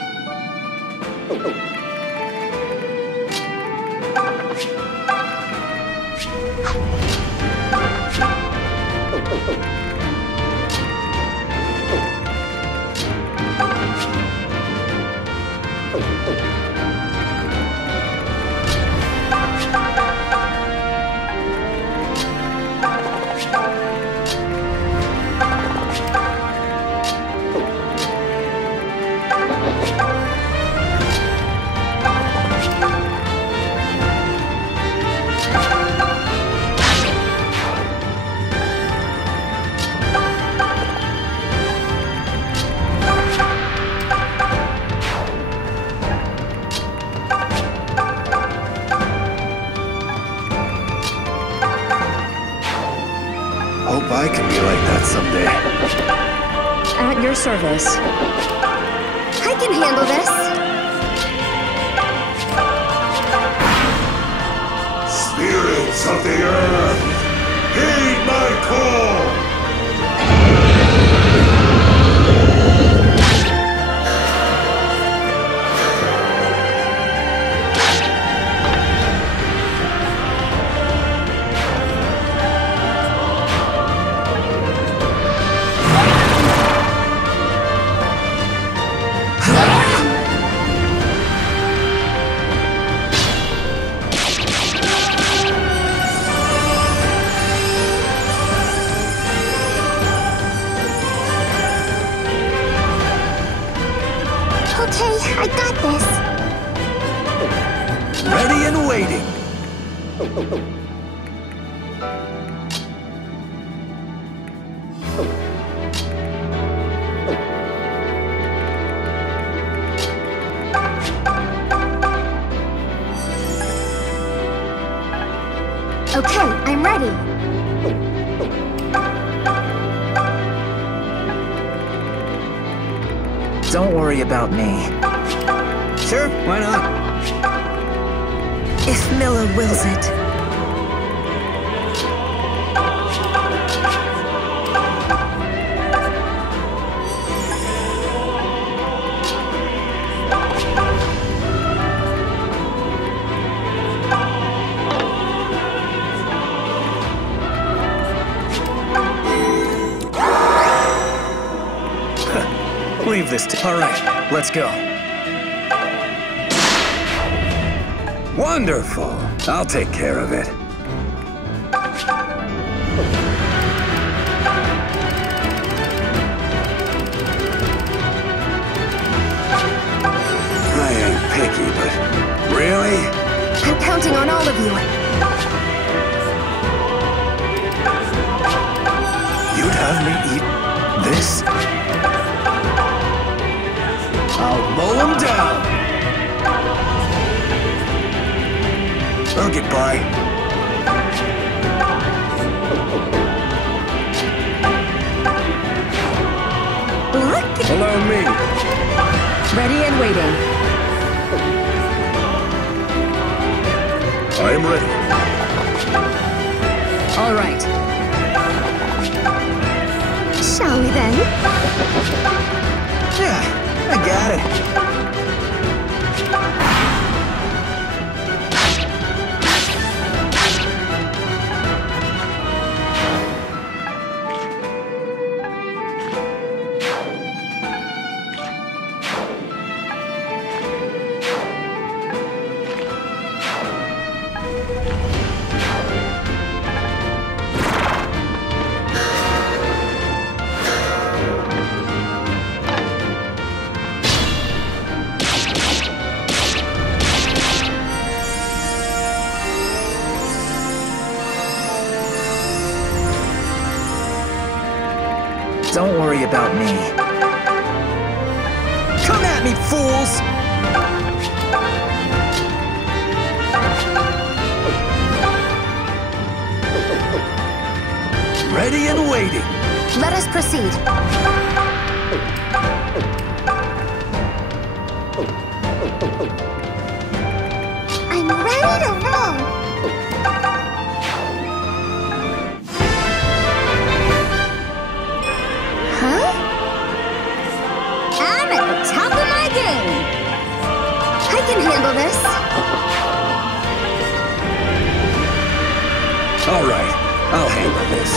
Hope I can be like that someday. At your service. I can handle this. Spirits of the earth, heed my call! Okay, I got this. Ready and waiting. Okay, I'm ready. Don't worry about me. Sure, why not? If Miller wills it. Leave this to... All right, let's go. Wonderful. I'll take care of it. I ain't picky, but really? I'm counting on all of you. You'd have me eat this? I'll mow him down! I'll get by. Allow me. Ready and waiting. I am ready. All right. Shall we then? Yeah, I got it. Don't worry about me. Come at me, fools! Ready and waiting. Let us proceed. I'm ready to roll. I'm at the top of my game. I can handle this. All right, I'll handle this.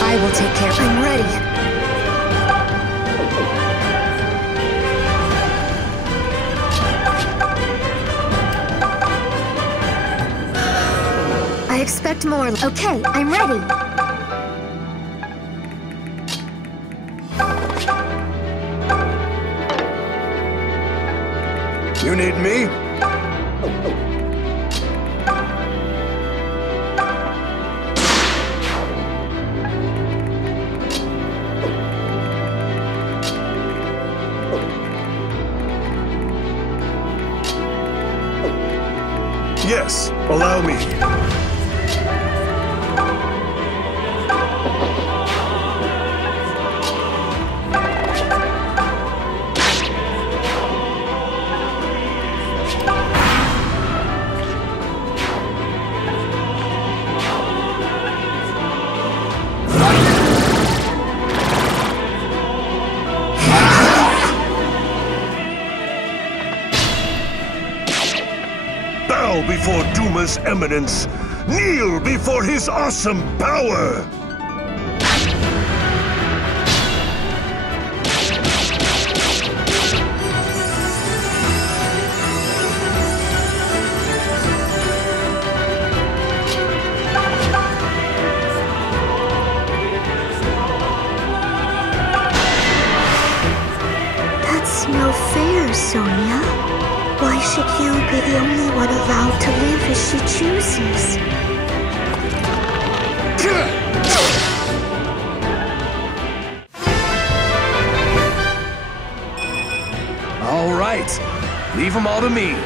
I will take care. I'm ready. I expect more. Okay, I'm ready. You need me? Yes, allow me. bow before Duma's eminence. Kneel before his awesome power! No fair, Sonia. Why should you be the only one allowed to live as she chooses? All right. Leave them all to me.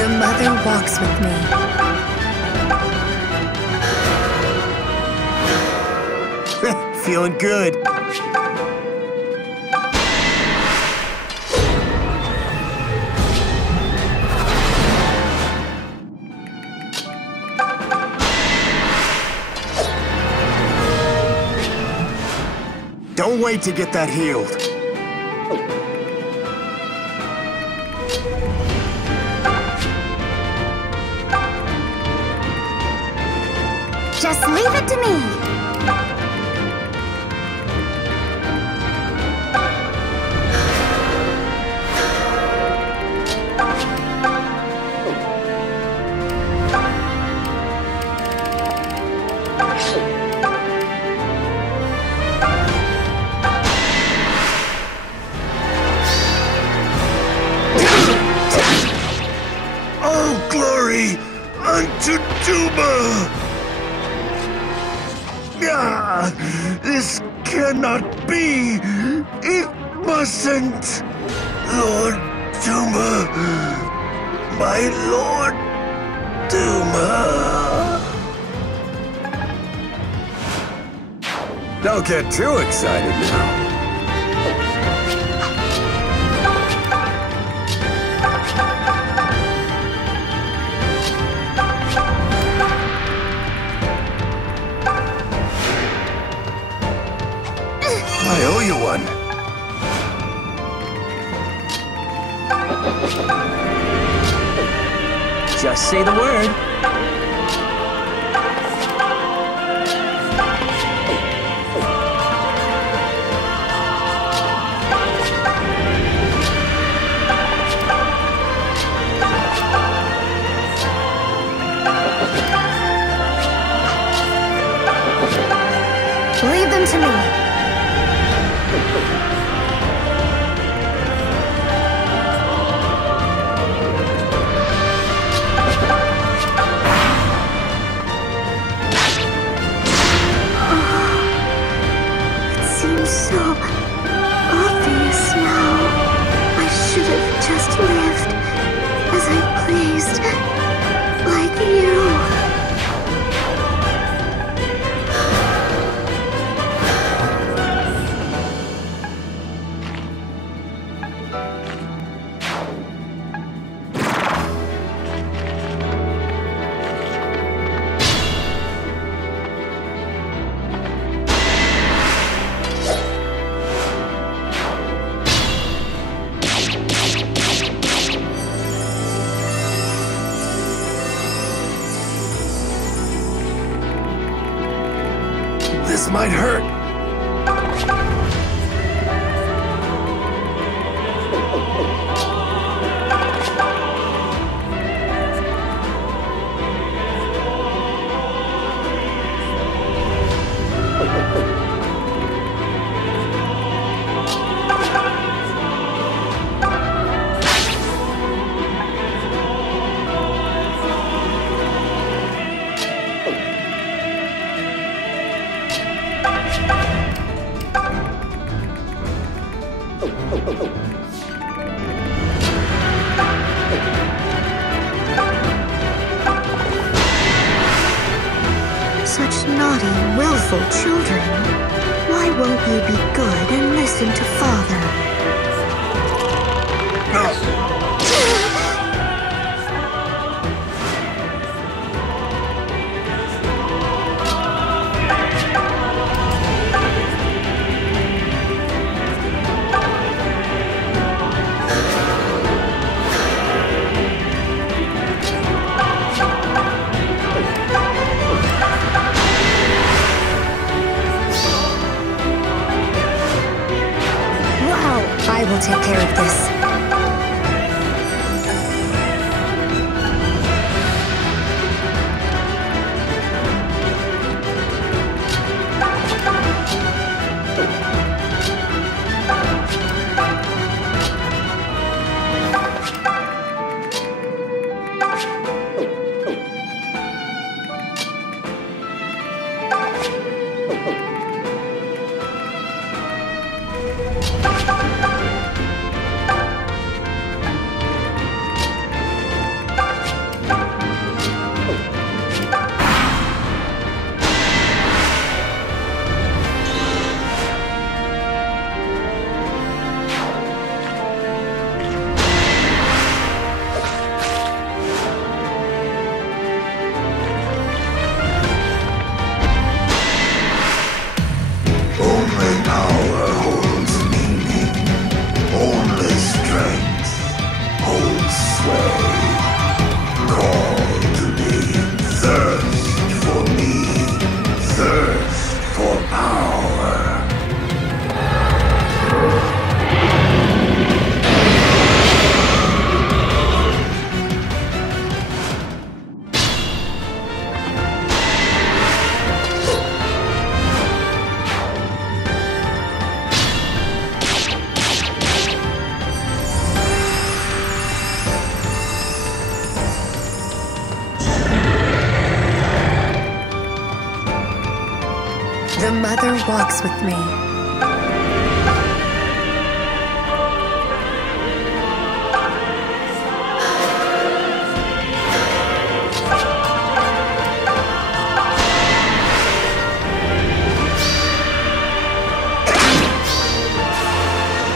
The mother walks with me. Feeling good. Don't wait to get that healed. Just leave it to me. All glory unto Duma! Ah, this cannot be! It mustn't! Lord Duma! My Lord Duma! Don't get too excited now. I owe you one. Just say the word. Leave them to me. So obvious now. I should have just lived as I pleased, like you. This might hurt. Such naughty, willful children. Why won't you be good and listen to Father? I will take care of this. The mother walks with me.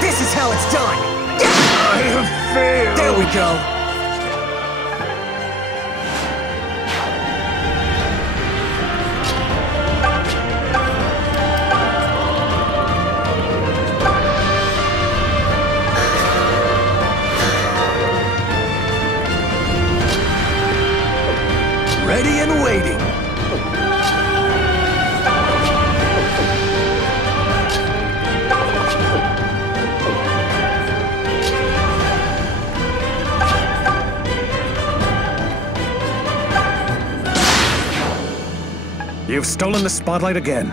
This is how it's done! I have failed! There we go! Ready and waiting. You've stolen the spotlight again.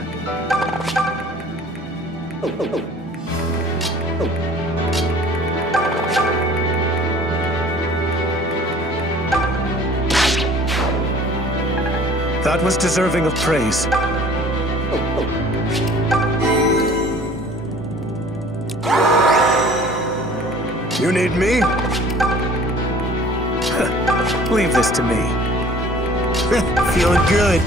That was deserving of praise. You need me? Leave this to me. Feeling good.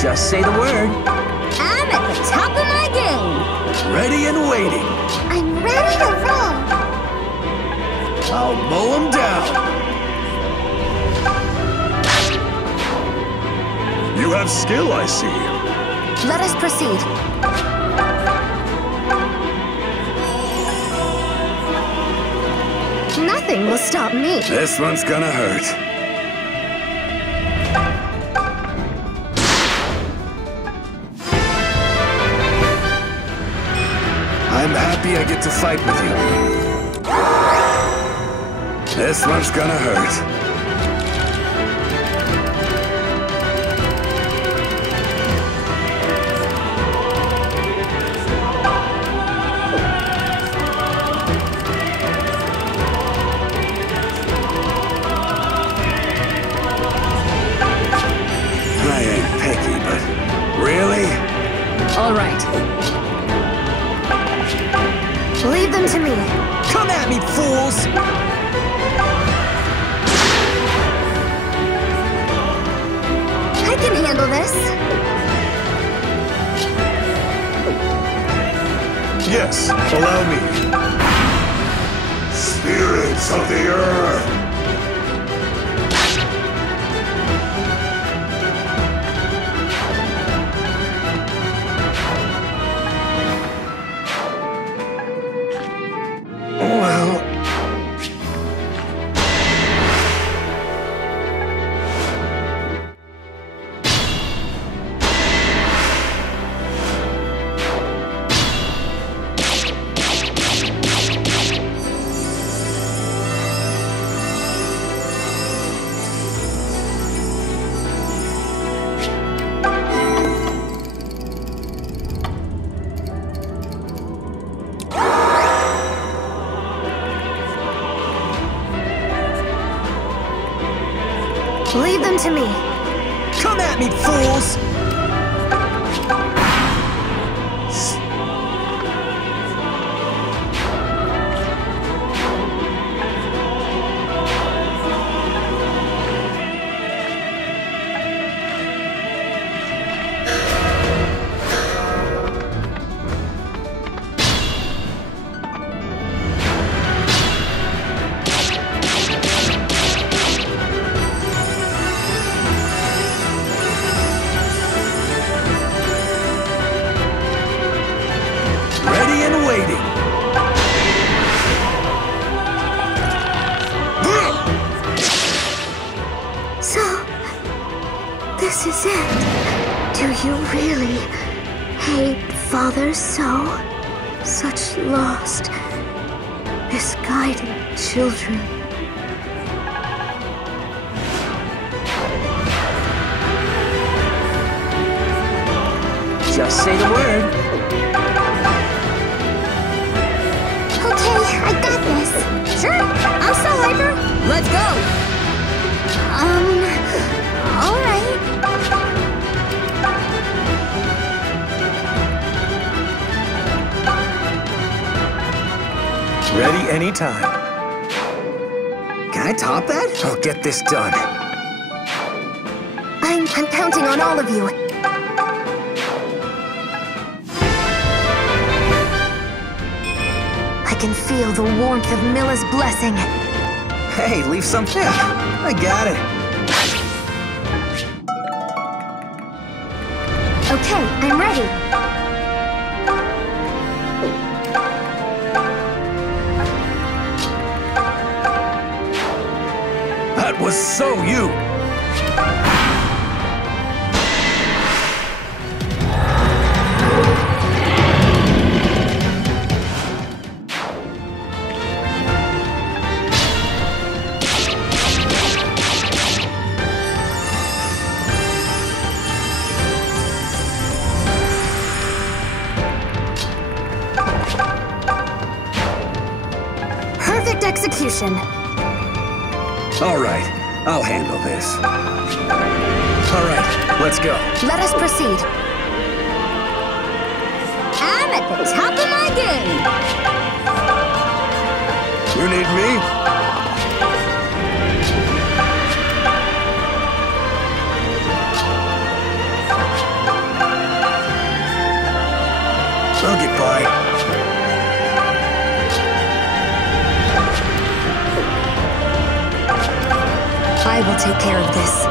Just say the word. I'm at the top of my game. Ready and waiting. I'm ready to roll. I'll mow 'em down. You have skill, I see. Let us proceed. Nothing will stop me. This one's gonna hurt. I'm happy I get to fight with you. This one's gonna hurt. I ain't picky, but really? All right. Leave them to me. Come at me, fools! I can handle this. Yes, allow me. Spirits of the earth! Well... Leave them to me. Come at me, fools! This is it. Do you really hate Father so? Such lost, misguided children. Just say the word. Okay, I got this. Sure, I'm so hyper. Let's go. All right. Ready anytime. Can I top that? I'll get this done. I'm counting on all of you. I can feel the warmth of Milla's blessing. Hey, leave some. Yeah, I got it. Okay, I'm ready. That was so you! Perfect execution. All right, I'll handle this. All right, let's go. Let us proceed. I'm at the top of my game. You need me? I'll get by. I will take care of this.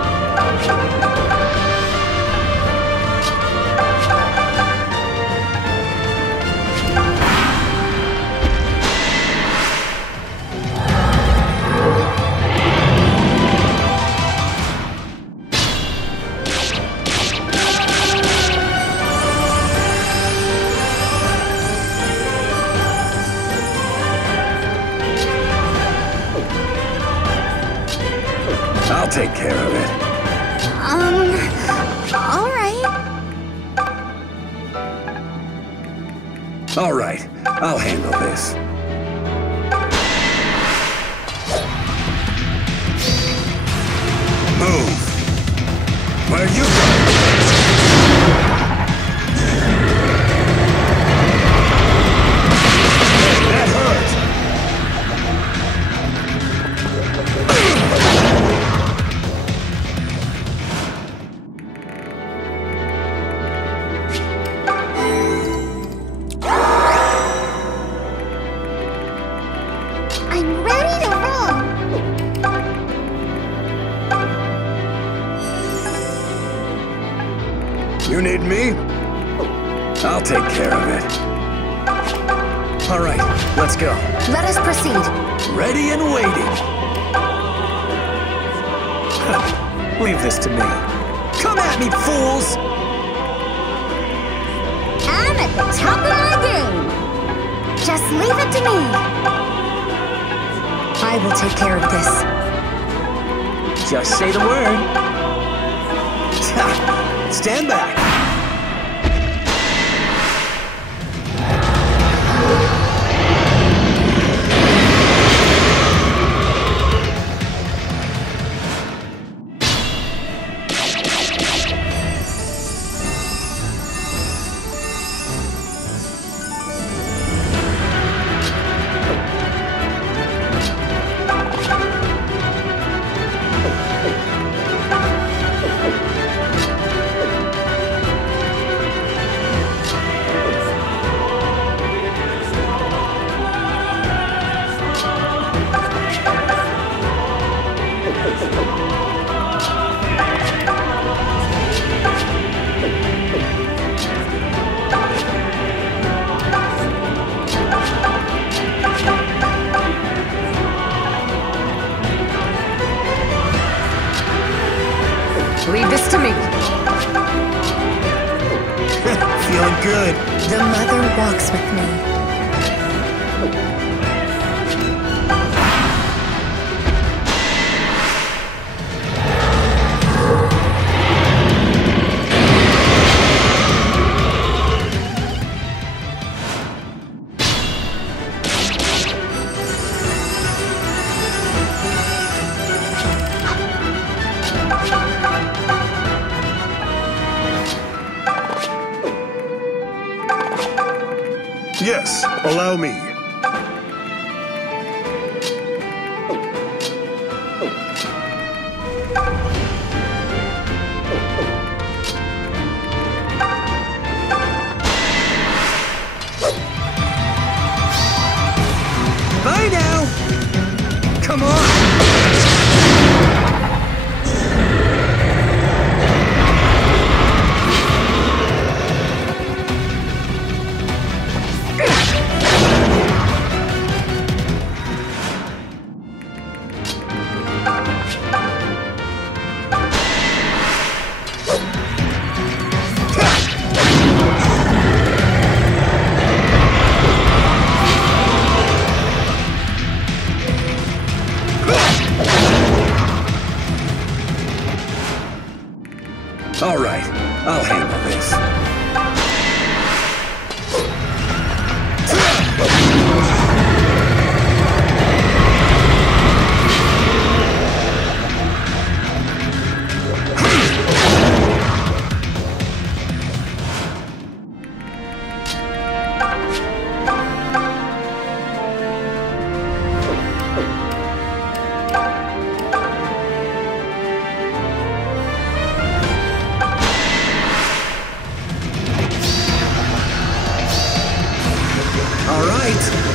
I'll take care of it. All right. All right, I'll handle this. Move. Where you going? That hurt. I'm ready to roll. You need me? I'll take care of it. All right, let's go. Let us proceed. Ready and waiting. Leave this to me. Come at me, fools! I'm at the top of my game. Just leave it to me. I will take care of this. Just say the word. Stand back. Leave this to me. Feeling good. The mother walks with me. Yes, allow me. Bye now! Come on! All right, I'll handle this. All right.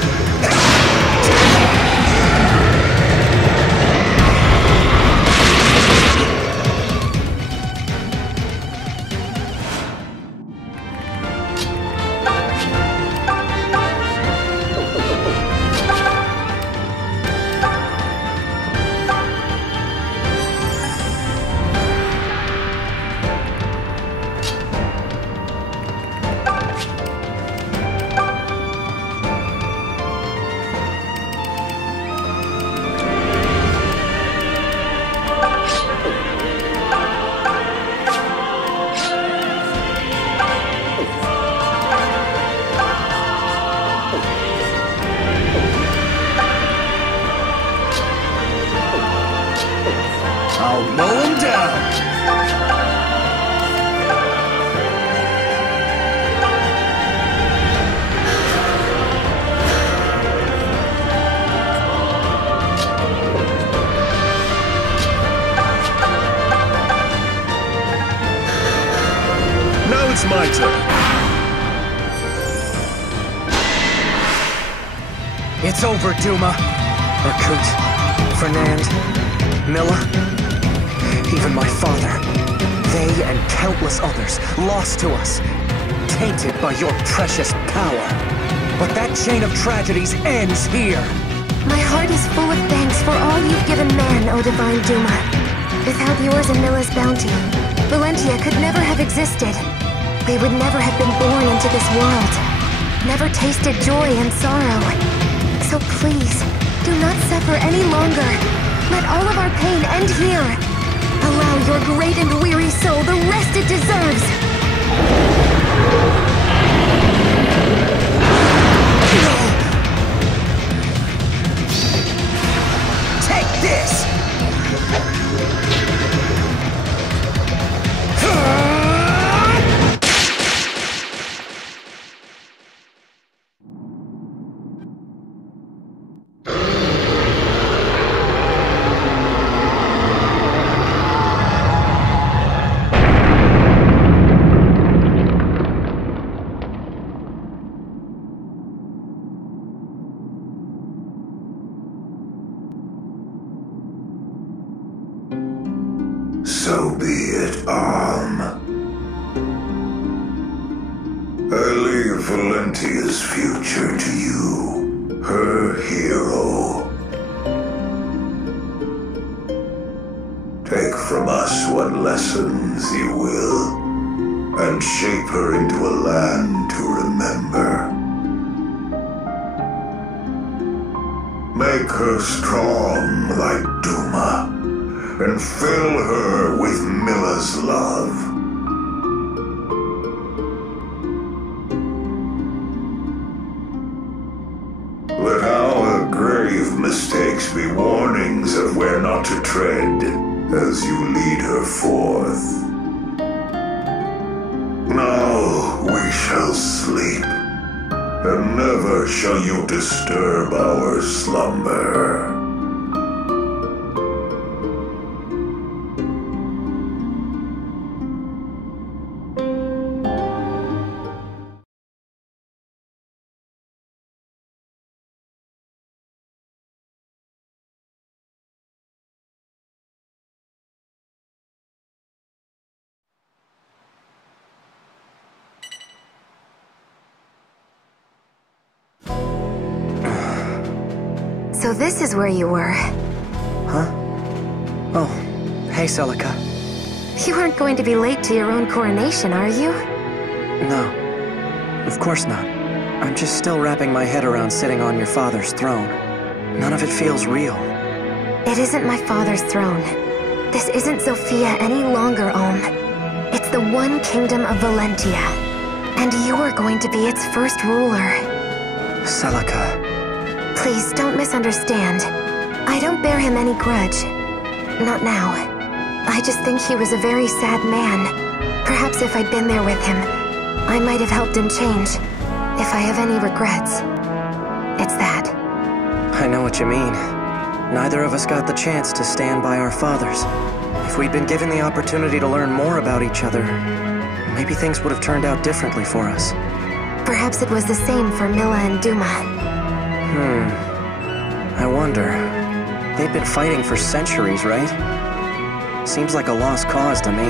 I'll mow him down. Now it's my turn. It's over, Duma. Barkut, Fernand, Milla, even my father. They and countless others lost to us, tainted by your precious power. But that chain of tragedies ends here. My heart is full of thanks for all you've given man, O Divine Duma. Without yours and Milla's bounty, Valentia could never have existed. We would never have been born into this world, never tasted joy and sorrow. So please, do not suffer any longer. Let all of our pain end here. Allow your great and weary soul the rest it deserves. Take this! So be it, Alm. I leave Valentia's future to you, her hero. Take from us what lessons you will, and shape her into a land to remember. Make her strong like Duma, and fill her with Milla's love. Let our grave mistakes be warnings of where not to tread as you lead her forth. Now we shall sleep, and never shall you disturb our slumber. So this is where you were. Huh? Oh, hey, Celica. You aren't going to be late to your own coronation, are you? No, of course not. I'm just still wrapping my head around sitting on your father's throne. None of it feels real. It isn't my father's throne. This isn't Zofia any longer, Olm. It's the one kingdom of Valentia. And you are going to be its first ruler. Celica. Please, don't misunderstand. I don't bear him any grudge. Not now. I just think he was a very sad man. Perhaps if I'd been there with him, I might have helped him change. If I have any regrets, it's that. I know what you mean. Neither of us got the chance to stand by our fathers. If we'd been given the opportunity to learn more about each other, maybe things would have turned out differently for us. Perhaps it was the same for Milla and Duma. I wonder. They've been fighting for centuries, right? Seems like a lost cause to me.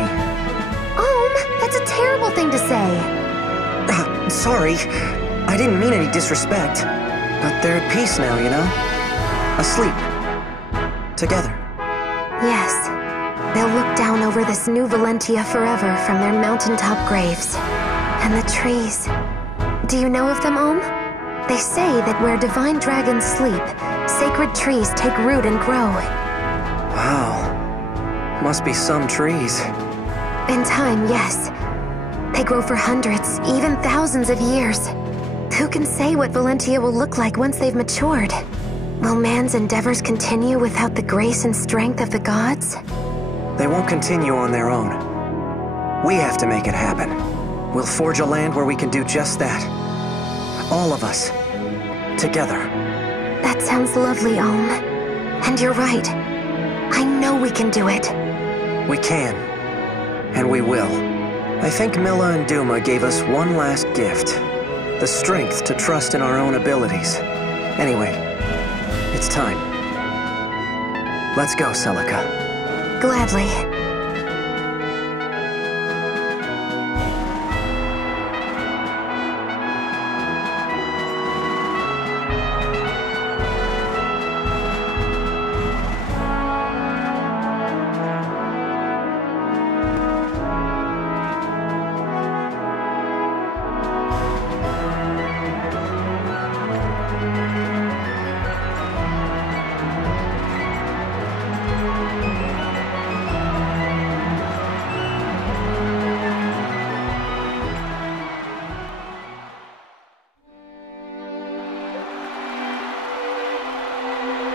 That's a terrible thing to say. Sorry. I didn't mean any disrespect. But they're at peace now, you know? Asleep. Together. Yes. They'll look down over this new Valentia forever from their mountaintop graves. And the trees. Do you know of them, Olm? They say that where divine dragons sleep, sacred trees take root and grow. Wow. Must be some trees. In time, yes. They grow for hundreds, even thousands of years. Who can say what Valentia will look like once they've matured? Will man's endeavors continue without the grace and strength of the gods? They won't continue on their own. We have to make it happen. We'll forge a land where we can do just that. All of us. Together. That sounds lovely, Olm. And you're right. I know we can do it. We can. And we will. I think Milla and Duma gave us one last gift. The strength to trust in our own abilities. Anyway, it's time. Let's go, Celica. Gladly.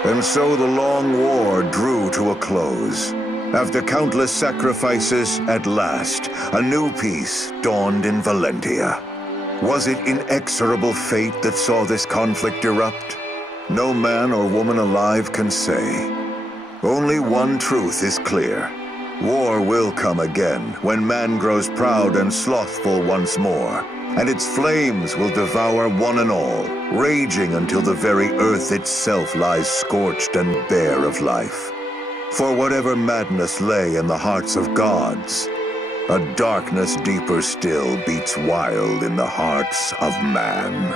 And so the long war drew to a close. After countless sacrifices, at last, a new peace dawned in Valentia. Was it inexorable fate that saw this conflict erupt? No man or woman alive can say. Only one truth is clear. War will come again, when man grows proud and slothful once more, and its flames will devour one and all, raging until the very earth itself lies scorched and bare of life. For whatever madness lay in the hearts of gods, a darkness deeper still beats wild in the hearts of man.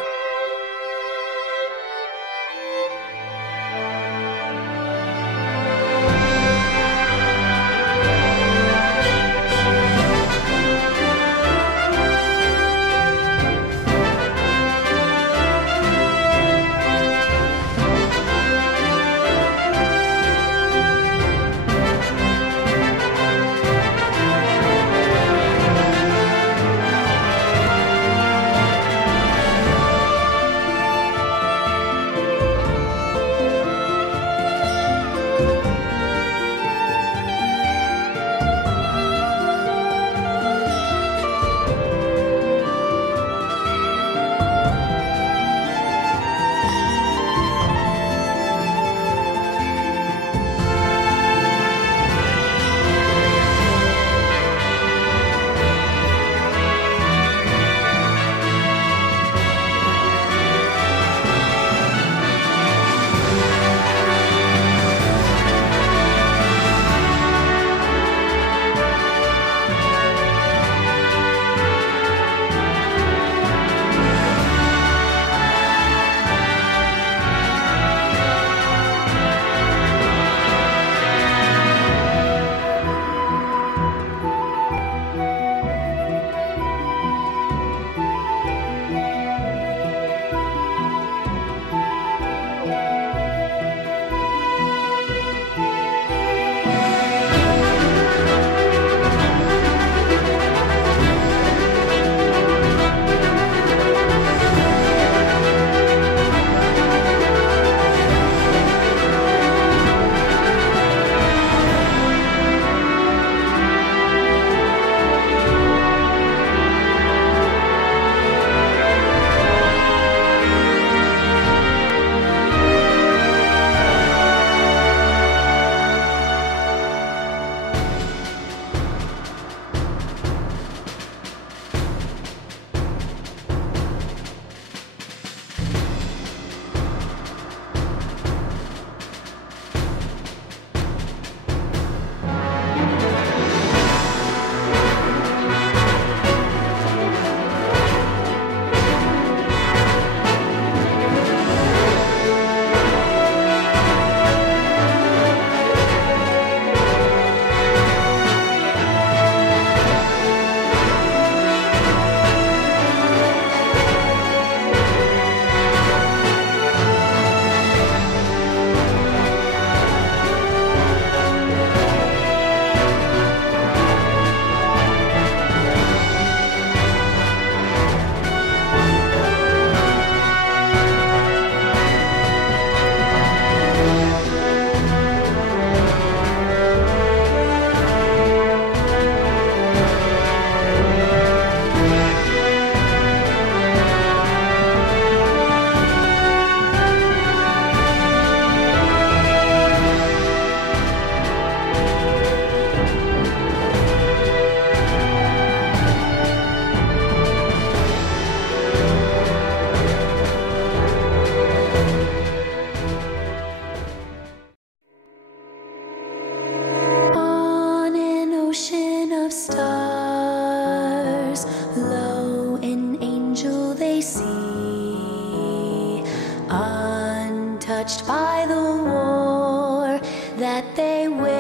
untouched by the war that they waged,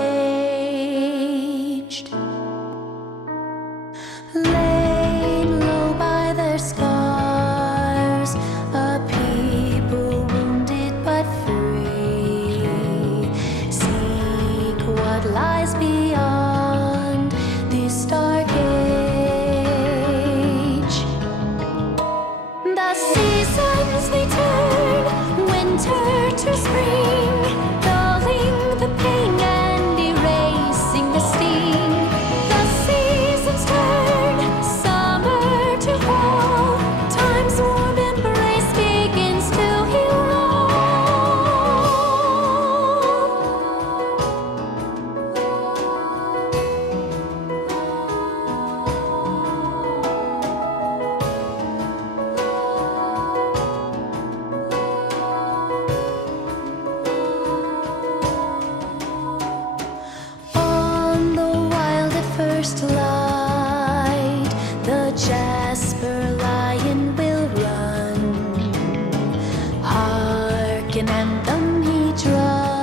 laid low by their scars, a people wounded but free, seek what lies beyond this dark age. The seasons they turn, winter to spring, dulling the pain first light, the Jasper lion will run. Hark, an anthem he drums.